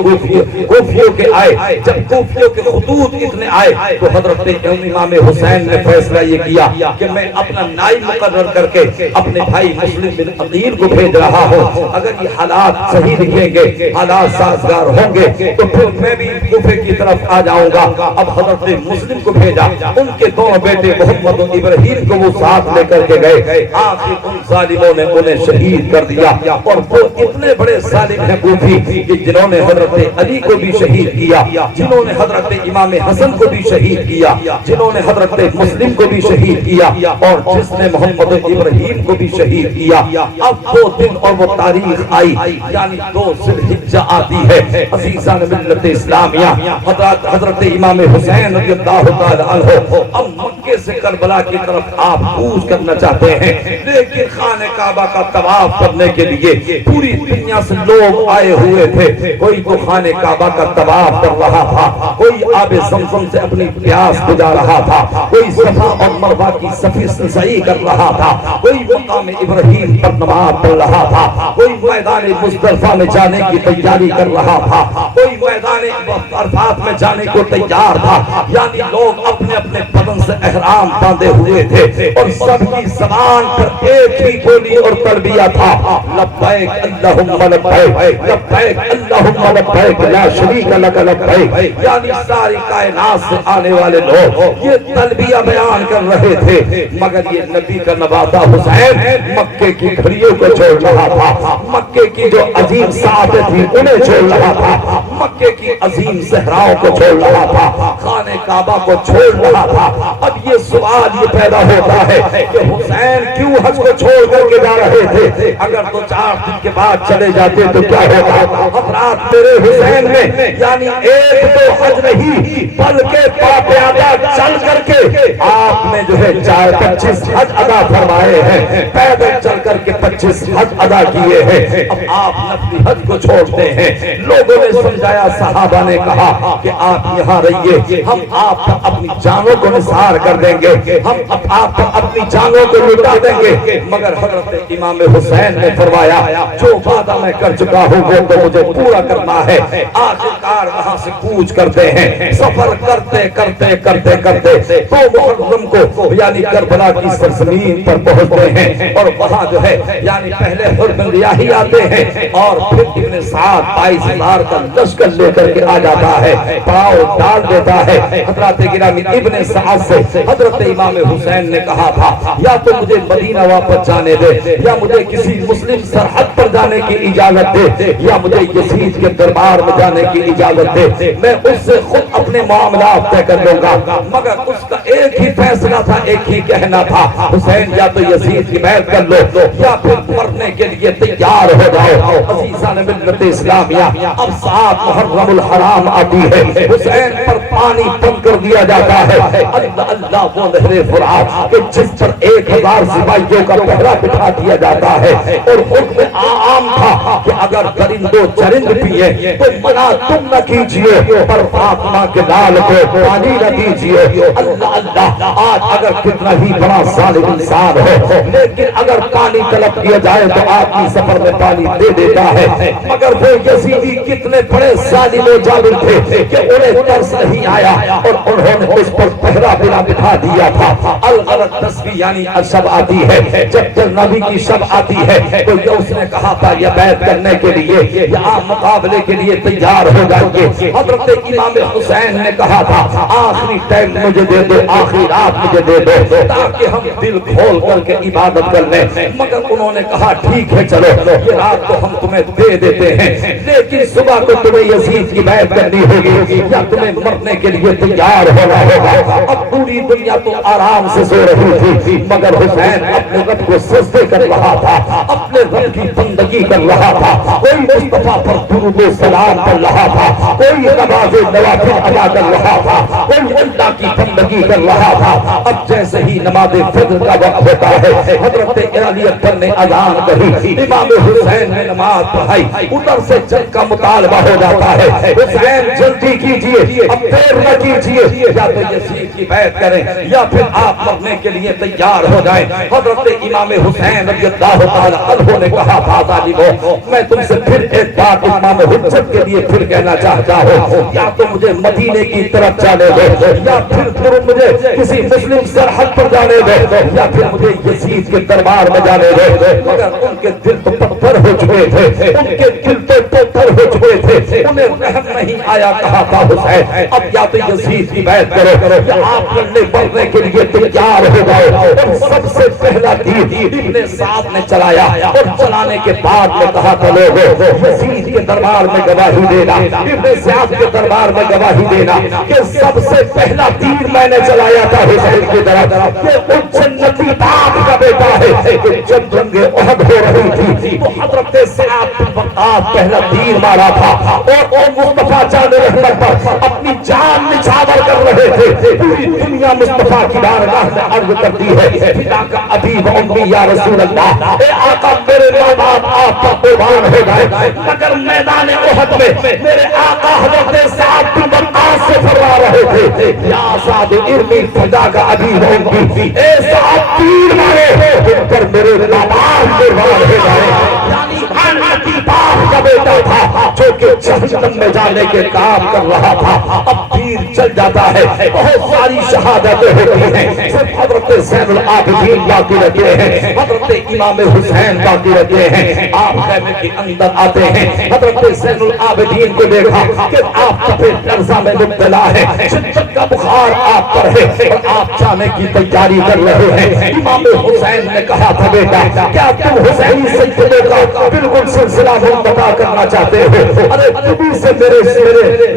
کوفیوں کے آئے، جب کوفیوں کے خطوط اتنے آئے تو حضرت امام حسین نے فیصلہ یہ کیا کہ میں اپنا نائب مقرر کر کے اپنے بھائی مسلم بن عقیل کو بھیج رہا ہوں، اگر یہ حالات صحیح دکھیں گے، حالات سازگار ہوں گے تو پھر میں بھی کوفے کی طرف آ جاؤں گا۔ اب حضرت مسلم کو بھیجا، ان کے دونوں بیٹے محمد و ابراہیم کو وہ ساتھ لے کر کے گئے، آخر ان ظالموں نے انہیں شہید کر دیا، اور وہ اتنے بڑے ظالم ہیں کوفی کہ جنہوں نے حضرت علی کو بھی شہید کیا، جنہوں نے حضرت امام حسن کو بھی شہید کیا، جنہوں نے حضرت مسلم کو بھی شہید کیا، اور جس نے محمد ابراہیم کو بھی شہید کیا۔ اب وہ دن اور وہ تاریخ آئی، یعنی 2 ذی الحجہ آتی ہے۔ عزیزان ملت اسلامیہ، حضرت امام حسین رضی اللہ تعالی عنہ اب مکے سے کربلا کی طرف آپ کوچ کرنا چاہتے ہیں، لیکن خانہ کعبہ کا طواف کرنے کے لیے پوری دنیا سے لوگ آئے ہوئے تھے، کوئی تو خانہ کعبہ کا طواف کر رہا تھا، کوئی آب زمزم سے اپنی پیاس بجھا رہا تھا، کوئی صفا اور مروہ کی صفی سعی کر رہا تھا، کوئی مقام ابراہیم پر نماز پڑھ رہا تھا، کوئی میدان مزدلفہ میں جانے کی تیاری کر رہا تھا، کوئی میدان عرفات میں جانے کو تیار تھا، یعنی لوگ اپنے اپنے بدن سے احرام باندھے ہوئے تھے اور سب کی زبان پر ایک ہی بولی اور تلبیہ تھا، لبیک اللہم لبیک، لبیک اللہم لبیک لا شریک لک لبیک، یعنی ساری کائنات سے آنے والے لوگ یہ تلبیہ بیان کر رہے تھے، مگر یہ نبی کا نواسہ حسین مکے کی گھڑیوں کو چھوڑ رہا تھا، مکے کی جو عظیم ساعتیں تھی انہیں چھوڑ رہا تھا، مکے کی عظیم صحراؤں کو چھوڑ رہا تھا، خانہ کعبہ کو چھوڑ رہا تھا۔ اب یہ سوال یہ پیدا ہوتا ہے کہ حسین کیوں حج کو چھوڑ کر کے جا رہے تھے؟ اگر تو 4 دن کے بعد چلے جاتے تو کیا ہوتا؟ حضرات میرے حسین میں یعنی ایک تو حج نہیں بلکہ پاپیادہ چل کر کے آپ نے جو ہے 25 حج ادا فرمائے ہیں، پیدل چل کر کے 25 حج ادا کیے ہیں۔ اب آپ نفلی حج کو چھوڑتے ہیں، لوگوں نے سمجھایا، صحابہ نے کہا کہ آپ یہاں رہیے، ہم آپ پر اپنی جانوں کو نثار کر دیں گے، ہم آپ پر اپنی جانوں کو لٹا دیں گے، مگر حضرت امام حسین نے فرمایا جو وعدہ میں کر چکا ہوں وہ تو مجھے پورا کرنا ہے۔ آخرکار وہاں سے کوچ کرتے ہیں، سفر کرتے کرتے کرتے کرتے تو محرم کو یعنی کربلا کی سرزمین پر پہنچتے ہیں، اور وہاں جو ہے یعنی پہلے حر بن ریاحی آتے ہیں اور پھر ابن سعد 22,000 کا لشکر لے کر کے آ جاتا ہے، پاؤں ڈال دیتا ہے۔ حضرات گرامی ابن سعد سے حضرت امام حسین نے کہا تھا یا تو مجھے مدینہ واپس جانے دے، یا مجھے کسی مسلم سرحد پر جانے کی اجازت دے، یا مجھے یزید کے دربار میں جانے کی اجازت دے، میں اس سے خود اپنے معاملات طے کر لوں گا۔ مگر اس کا ایک ہی فیصلہ تھا، ایک ہی کہنا تھا، حسین یا تو یزید کی بیعت کر لو یا پھر مرنے کے لیے تیار ہو جاؤ۔ عزیزان ملت اسلامیہ، اب 7 محرم الحرام آتی ہے، حسین پر پانی بند کر دیا جاتا ہے۔ اللہ اللہ وہ نہر فرات کہ جس پر 1000 سپاہیوں کا پہرا بٹھا دیا جاتا ہے، اور حکم عام تھا کہ اگر درندو چرند پیے تو منع تم نہ کیجئے، پر فاطمہ کے لال کو پانی نہ دیجئے۔ اللہ اللہ، آج اگر کتنا ہی بڑا ظالم انسان ہو لیکن اگر پانی طلب کیا جائے تو آپ کی سفر میں پانی دے دیتا ہے، مگر وہ یزیدی کتنے بڑے ظالم و جابر تھے کہ انہیں ترس نہیں آیا اور انہوں نے اس پر پہرا بٹھا دیا تھا۔ الغرض تسبیح یعنی شب آتی ہے، جب نبی کی شب آتی ہے تو یہ اس نے کہا تھا یہ بیعت کرنے کرنے کے لیے یا آپ مقابلے کے لیے تیار ہو جائیے۔ حضرت امام حسین نے کہا تھا آخری ٹائم مجھے دے دو، آخری رات مجھے دے دو تاکہ ہم دل کھول کر کے عبادت کر لیں۔ مگر انہوں نے کہا ٹھیک ہے چلو یہ رات تو ہم تمہیں دے دیتے ہیں، لیکن صبح کو تمہیں یزید کی بیعت کرنی ہوگی یا تمہیں مرنے کے لیے تیار ہونا ہوگا۔ اب پوری دنیا تو آرام سے سو رہی تھی مگر حسین اپنے رب کو سجدے کر رہا تھا، اپنے رب کی بندگی کر رہا تھا، کوئی مصطفیٰ پر درود و سلام کر رہا تھا، کوئی نماز نوافل ادا کر رہا تھا، کوئی اللہ کی بندگی کر رہا تھا۔ اب جیسے ہی نماز فجر کا وقت ہوتا ہے حضرت علی اکبر نے اذان کہی، امام حسین نے نماز پڑھائی، ادھر سے جنگ کا مطالبہ ہو جاتا ہے، حسین جلدی کیجئے، اب دیر نہ کیجئے، یا تو یزید کی بیعت کریں یا پھر آپ مرنے کے لیے تیار ہو جائیں۔ حضرت امام حسین رضی اللہ تعالی عنہ نے کہا تھا ظالمو میں تم سے پھر ایک بات امام حجت کے لیے پھر کہنا چاہتا ہوں، یا تو مجھے مدینے کی طرف جانے دو یا پھر مجھے کسی مسلم سرحد پر جانے دو یا پھر مجھے یزید کے دربار میں جانے دو۔ مگر ان کے دل تو پتھر ہو چکے تھے، ان کے دل تو پتھر ہو چکے تھے، انہیں رحم نہیں آیا۔ کہا تھا حسین اب یا تو یزید کی بیعت کرو یا آپ لڑنے بڑھنے کے لیے تیار ہو جاؤ۔ اور سب سے پہلا تیر ابن سعد نے چلایا اور چلانے کے بعد میں کہا تھا لوگوں یزید کے دربار میں گواہی دینا، ابن سعد کے دربار میں گواہی دینا کہ سب سے پہلا تیر میں نے چلایا تھا حسین کی طرف کہ ان جنتی باپ کا بیٹا ہے کہ جب جنگ احد ہو رہی تھی تو حضرت سعد بن وقاص پہلا تیر مارا تھا اور مصطفیٰ جان رحمت پر اپنی جان نچھاور کر رہے تھے۔ پوری دنیا مصطفیٰ کی بارگاہ میں عرض کرتی ہے فدا کا ابی و امی یا رسول اللہ، اے آقا میرے ماں باپ آپ پر قربان ہو گئے مگر میدان احد میں میرے آقا حضرت سعد بن وقاص سے فرما رہے تھے یا سعد ارمی فدا کا ابی و امی، اے سعد تیر مارے جن پر میرے ماں باپ قربان ہو گئے۔ یعنی بھانتی باپ کا بیٹا تھا جو کہ جہنم میں جانے کے کام کر رہا تھا، اب تیر چل جاتا ہے۔ بہت ساری شہادتیں ہوتی ہیں، صرف حضرت زین العابدین باقی رہتے ہیں، حضرت امام حسین باقی رہتے ہیں۔ آپ خیمے کے اندر آتے ہیں، حضرت زین العابدین کو دیکھا کہ آپ تپے لرزہ میں مبتلا ہے، شدت کا بخار آپ پر ہے اور آپ جانے کی تیاری کر رہے ہیں۔ امام حسین نے کہا تھا بیٹا کیا تم حسینی سلسلے کا بالکل سلسلہ منقطع کرنا چاہتے ہو؟ ارے تمہیں سے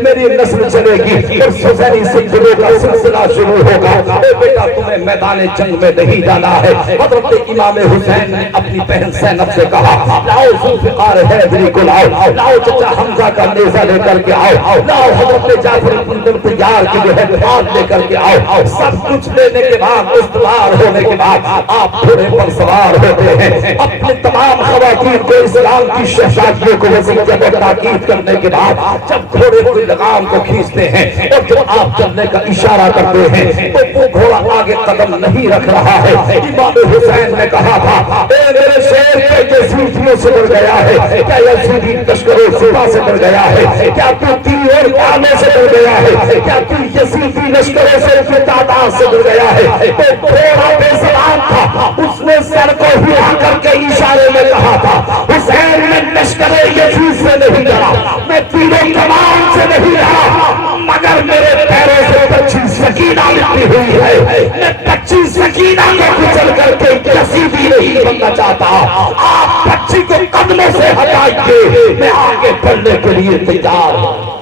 میری نسل چلے گی اور حسینی سلسلے کا سلسلہ شروع ہوگا۔ اے بیٹا تمہیں میدان جنگ میں نہیں جانا ہے۔ حضرت امام حسین نے اپنی بہن زینب سے کہا لاؤ ذوالفقار حیدری کو لاؤ، لاؤ چچا حمزہ کا نیزہ لے کر کے آؤ، لاؤ حضرت جعفر بن طیار کی جو ہے ہاتھ لے کر کے آؤ۔ سب کچھ لینے کے بعد استوار ہونے کے بعد آپ گھوڑے پر سوار ہوتے ہیں، اپنے تمام خواتین کو اسلام کی شہزادیوں کو وصیت اور تاکید کرنے کے بعد جب گھوڑے کی لگام کو کھینچتے ہیں اور جب آپ چلنے کا اشارہ کرتے ہیں تو وہ گھوڑا آگے قدم نہیں رکھ رہا ہے۔ امام حسین نے کہا تھا اے میرے شیر کیا یزیدیوں سے ڈر گیا ہے؟ کیا یزیدی لشکروں سپاہ سے ڈر گیا ہے؟ کیا تو تیر اور کانوں سے ڈر گیا ہے؟ کیا تو یزیدی لشکروں سے تعداد سے ڈر گیا ہے؟ تو گھوڑا بے سلام تھا، اس نے سر کو ہلا کر کے اشارے میں کہا تھا حسین میں لشکر یزید سے نہیں ڈرا، میں تیروں کمان سے نہیں ڈرا، مگر میرے پیروں سے 25 سکینہ لپٹی ہوئی ہے، میں 25 سکینہ کو کچل کر کے یزیدی نہیں بننا چاہتا۔ آپ 25 کو قدموں سے ہٹائیے، میں آگے بڑھنے کے لیے تیار ہوں۔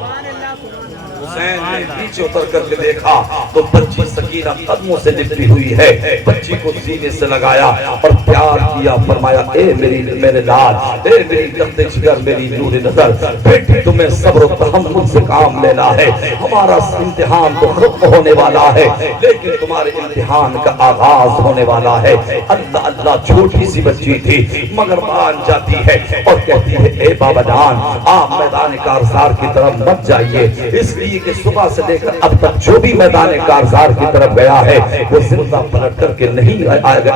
حسین نے نیچے اتر کر کے دیکھا تو 25 سکینہ قدموں سے لپٹی ہوئی ہے، 25 کو سینے سے لگایا اور پیار کیا، فرمایا اے میرے لال، اے میری تخت جگر، میری نور نظر، بیٹی تمہیں صبر و تحمل سے کام لینا ہے، ہمارا امتحان تو ختم ہونے والا ہے لیکن تمہارے امتحان کا آغاز ہونے والا ہے۔ اللہ اللہ چھوٹی سی بچی تھی مگر مان جاتی ہے اور کہتی ہے اے بابا جان آپ میدان کارزار کی طرف مت جائیے، اس لیے کہ صبح سے لے کر اب تک جو بھی میدان کارزار کی طرف گیا ہے وہ زندہ پلٹ کر کے نہیں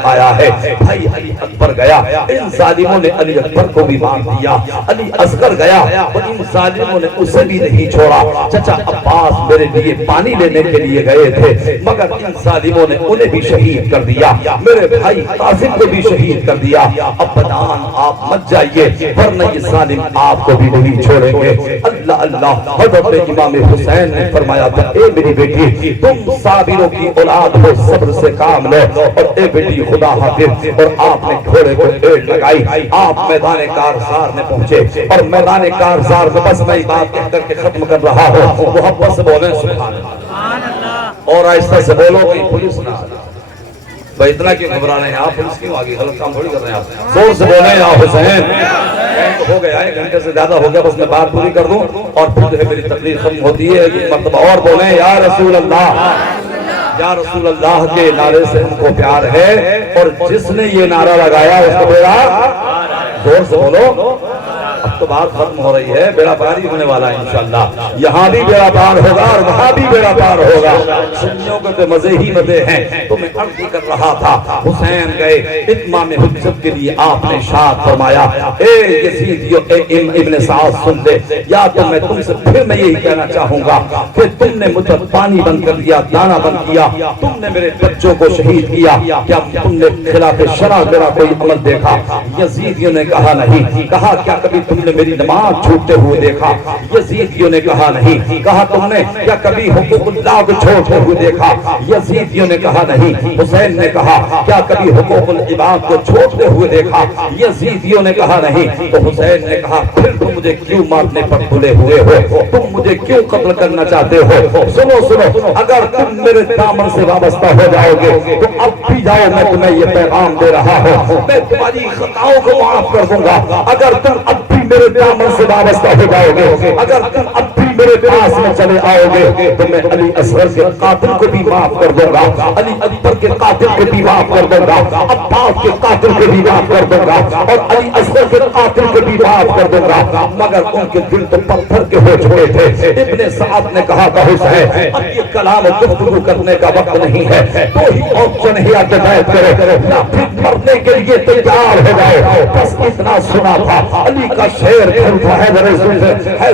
آیا ہے. بھائی علی اکبر گیا, ان ظالموں نے علی اکبر کو بھی مار دیا. علی اصغر گیا, ان ظالموں نے اسے بھی نہیں چھوڑا. چچا عباس میرے لیے پانی لینے کے لیے گئے تھے, مگر ان ظالموں نے انہیں بھی شہید کر دیا. میرے بھائی قاسم کو بھی شہید کر دیا. ابا جان آپ مت جائیے ورنہ یہ ظالم آپ کو بھی نہیں چھوڑیں گے. اللہ اللہ. حضرت امام حسین نے فرمایا تھا, اے میری بیٹی تم صابروں کی اولاد ہو, صبر سے کام لو. اور اے بیٹی خدا حافظ. اور آپ نے گھوڑے کو ایڑ لگائی, آپ میدان کارزار میں پہنچے. اور میدان کارزار میں بس میں بات کہہ کر کے ختم کر رہا ہوں, محبت سے بولیں سبحان اللہ, اور آہستہ سے بولو کہ پولیس نہ آ جائے. بھائی اتنا کیوں گھبرا رہے ہیں آپ, پولیس کیوں آگے, غلط کام تھوڑی کر رہے ہیں آپ. زور سے بولیں یا حسین. ہو گیا, 1 گھنٹے سے زیادہ ہو گیا, بس میں بات پوری کر دوں اور پھر جو ہے میری تقریر ختم ہوتی ہے. ایک مرتبہ اور بولیں یا رسول اللہ, یا رسول اللہ کے نعرے سے ہم کو پیار ہے. اور جس نے یہ نعرہ لگایا اس کو بیڑا, زور سے بولو. اب تو بات ختم ہو رہی ہے, بیڑا پار ہی ہونے والا ہے انشاءاللہ. یہاں بھی بیڑا پار ہوگا اور وہاں بھی بیڑا پار ہوگا. سنیوں کے تو مزے ہی مزے ہیں. تو میں عرض کر رہا تھا, حسین گئے اتمام حجت کے لیے, آپ نے ارشاد فرمایا, اے یزیدیو, اے ابن سعد سن لے, یا تو میں تم سے پھر میں یہی کہنا چاہوں گا کہ تم نے مجھے پانی بند کر دیا, دانا بند کیا, تم نے میرے بچوں کو شہید کیا, کیا تم نے خلاف شرع میرا کوئی عمل دیکھا؟ یزیدیوں نے کہا نہیں. کہا کیا کبھی تم نے میری نماز چھوٹتے ہوئے دیکھا؟ یزیدیوں نے کہا نہیں. کہا تم نے کیا کبھی حقوق اللہ کو چھوڑتے ہوئے دیکھا؟ یزیدیوں نے کہا نہیں. حسین نے کہا کیا کبھی حقوق العباد کو چھوڑتے ہوئے دیکھا؟ یزیدیوں نے کہا نہیں. تو حسین نے کہا پھر تم مجھے کیوں مارنے پر تلے ہوئے ہو, تم مجھے کیوں قتل کرنا چاہتے ہو؟ سنو سنو, اگر تم میرے دامن سے وابستہ ہو جاؤ گے تو اب بھی جاؤ, میں تمہیں یہ پیغام دے رہا ہوں, میں تمہاری خطاؤں کو معاف کر دوں گا. اگر تم اب بھی میرے دامن سے وابستہ ہو جاؤ گے, اگر تم اب بھی میرے پاس میں چلے آؤ گے, تو میں علی اصغر کے قاتل کو بھی معاف کر دوں گا, علی اکبر کے قاتل کو بھی معاف کر دوں گا, عباس کے قاتل کو بھی معاف کر دوں گا, اور علی اصغر کے قاتل کو بھی معاف کر دوں گا. مگر ان کے دل تو پتھر کے ہو چکے تھے. ابن سعد نے کہا تھا حسین اب یہ کلام گفتگو کرنے کا وقت نہیں ہے, تو ہی آپشن ہی بیعت کرو یا پھر مرنے کے لیے تیار ہو جاؤ. بس اتنا سنا تھا. علی کا شعر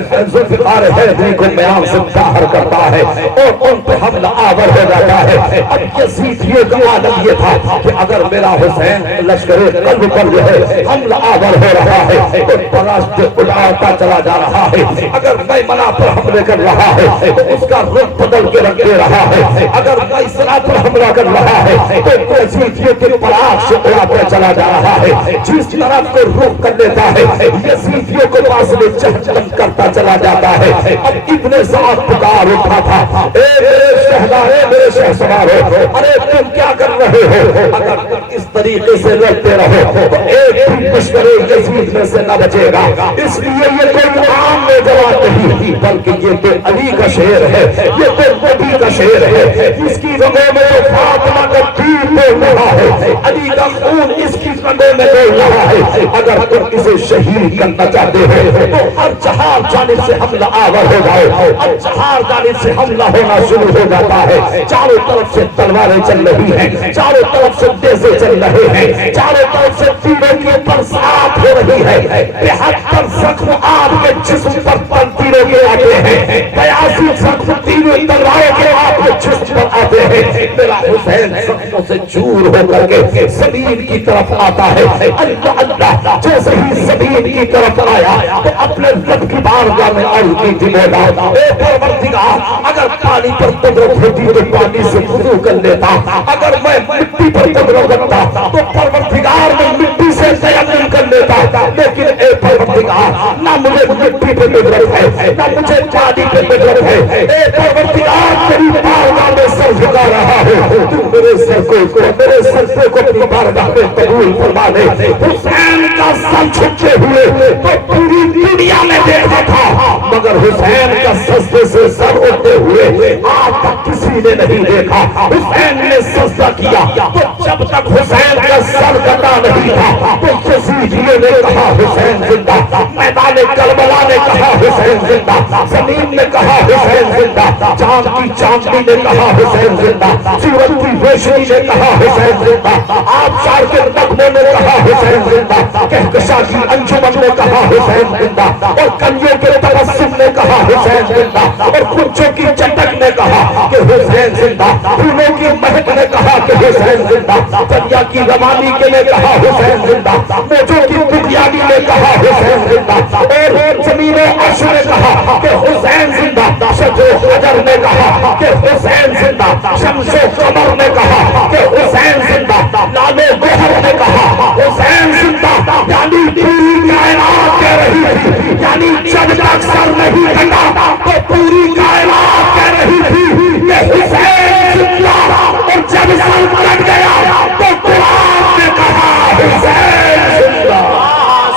ذوالفقار حیدری کو بیان سے ظاہر کرتا ہے اور ان پہ حملہ آور ہو جاتا ہے. اب یزیدیوں کا عالم یہ تھا کہ اگر میرا حسین لشکر قلب پر جو ہے حملہ آور ہو رہا ہے تو پرست اڑاتا چلا جا رہا ہے, اگر میمنہ پر حملے کر رہا ہے تو اس کا رخ بدل کے رکھ دے رہا ہے, اگر میسرہ پر حملہ کر رہا ہے تو یزیدیوں کے پراغ سے اڑاتا چلا جا رہا ہے. جس طرف کو رخ کر لیتا ہے یزیدیوں کو پاس میں چہچہن کرتا چلا جاتا ہے. اب ابن سعد پکار اٹھا تھا, اے میرے شہدارے, میرے شہسوارو, ارے تم کیا کر رہے ہو؟ اگر تم اس طریقے سے لڑتے رہو تو ایک بھی لشکر یزید میں سے نہ بچے گا. اس لیے یہ کوئی عام نوجوان نہیں بلکہ یہ تو علی کا شعر ہے, یہ تو نبی کا شعر ہے. اس کی رگوں میں فاطمہ کا تیر بول رہا ہے, علی کا خون اس کی رگوں میں بول رہا ہے. اگر تم اسے شہید کرنا چاہتے ہو تو ہر چہار جانب سے حملہ آور ہو جاؤ. ہر چہار جانب سے حملہ ہونا شروع ہو جاتا ہے. چاروں طرف سے تلواریں چل رہی ہیں, چاروں طرف سے نیزے چل رہے ہیں, چاروں طرف سے تیروں کی برسات ہو رہی ہے. 73 زخم آپ کے جسم پر تیروں کے آتے ہیں, 82 زخم تیروں تلواروں کے آپ کے جسم پر آتے ہیں. میرا حسین زخموں سے چور ہو کر کے زمین کی طرف آتا ہے. اللہ اللہ, جیسے ہی زمین کی طرف آیا تو اپنے رب کی بارگاہ میں عرض کی تھی, مولا اے پروردگار, اگر پانی پر قدرت ہوتی تو پانی سے وضو کر لیتا, اگر میں مٹی پر قدرت رکھتا تو پروردگار میں مٹی سے تیمم کر لیتا. لیکن اے پروردگار, نہ مجھے مٹی پہ قدرت ہے, نہ مجھے پانی پہ قدرت ہے. اے پروردگار, تیری بارگاہ میں سر جھکا رہا ہوں, تو میرے سر کو اپنی بارگاہ میں قبول فرما دے. حسین کا سر جھکتے ہوئے تو پوری دنیا میں دیکھا تھا, مگر حسین کا سجدے سے سر اٹھتے ہوئے آج تک کسی نے نہیں دیکھا. حسین نے سجدہ کیا تو جب تک حسین کا سر کٹا نہیں تھا تو یزیدیوں نے کہا حسین زندہ. میدان کربلا نے کہا حسین زندہ، زمین نے کہا حسین زندہ، چاند کی چاندنی نے کہا حسین زندہ، سورج کی روشنی نے کہا حسین زندہ، آبشار کے نغموں نے کہا حسین زندہ، کہکشاں کی انجمن نے کہا حسین زندہ، اور کنیوں کے تبسم نے کہا حسین زندہ، اور کنچوں کی چٹک نے کہا کہ حسین زندہ، پھولوں کی مہک نے کہا کہ حسین زندہ، دریا کی روانی کے نے کہا حسین زندہ، موجوں کی بریانی نے کہا حسین زندہ، اور زمین و عرش نے کہا کہ حسین زندہ، شجر و حجر نے کہا کہ حسین زندہ، شمس و قمر نے کہا کہ حسین زندہ، لال و گوہر نے کہا حسین زندہ، یعنی پوری کائنات کہہ رہی تھی، یعنی جب تک سر نہیں کٹا تو پوری کائنات کہہ رہی تھی کہ حسین زندہ، اور جب سر کٹ گیا تو قرآن نے کہا حسین زندہ۔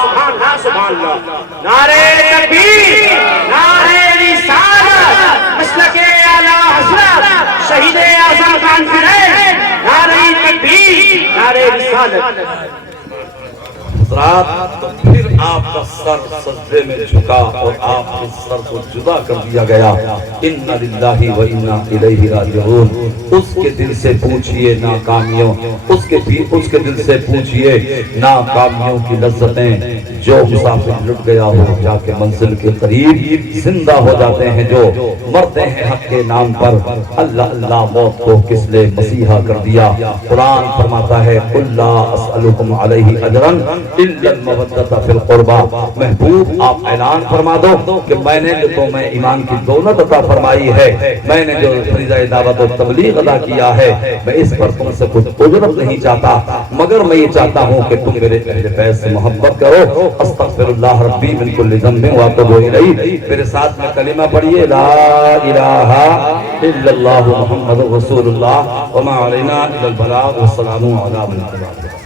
سبحان اللہ سبحان اللہ، نعرہ تکبیر، نعرہ رسالت، مسلک اعلی حضرت شہید اعظم کانفرنس، نعرہ تکبیر، نعرہ رسالت۔ حضرات تو پھر آپ کا سر سجدے میں جھکا اور آپ کے سر کو جدا کر دیا گیا، اِنَّ لِلَّهِ وَإِنَّا إِلَيْهِ رَاجِعُونَ۔ اس کے دل سے پوچھئے ناکامیوں، اس کے دل سے پوچھئے ناکامیوں کی لذتیں، جو مسافر لٹ گیا ہو جا کے منزل کے قریب، زندہ ہو جاتے ہیں جو مرتے ہیں حق کے نام پر، اللہ اللہ موت کو کس نے مسیحا کر دیا۔ قرآن فرماتا ہے قُلْ لَا أَسْأَلُكُمْ عَلَيْهِ أَجْرًا إِلَّا الْمَوَدَّةَ فِي الْقُرْبَى۔ محبوب آپ اعلان فرما دو کہ میں نے جو تمہیں ایمان کی دولت عطا فرمائی ہے، میں نے جو فریضہ دعوت و تبلیغ ادا کیا ہے، میں اس پر تم سے کچھ اجرت نہیں چاہتا، مگر میں یہ چاہتا ہوں کہ تم میرے اہل بیت سے محبت کرو۔ استغفر اللہ ربی من کل ذنب واتوب الیہ۔ میرے ساتھ میں کلمہ پڑھیے، لا الہ الا اللہ محمد رسول اللہ وما علینا الا البلاغ والسلام علی من اتبع۔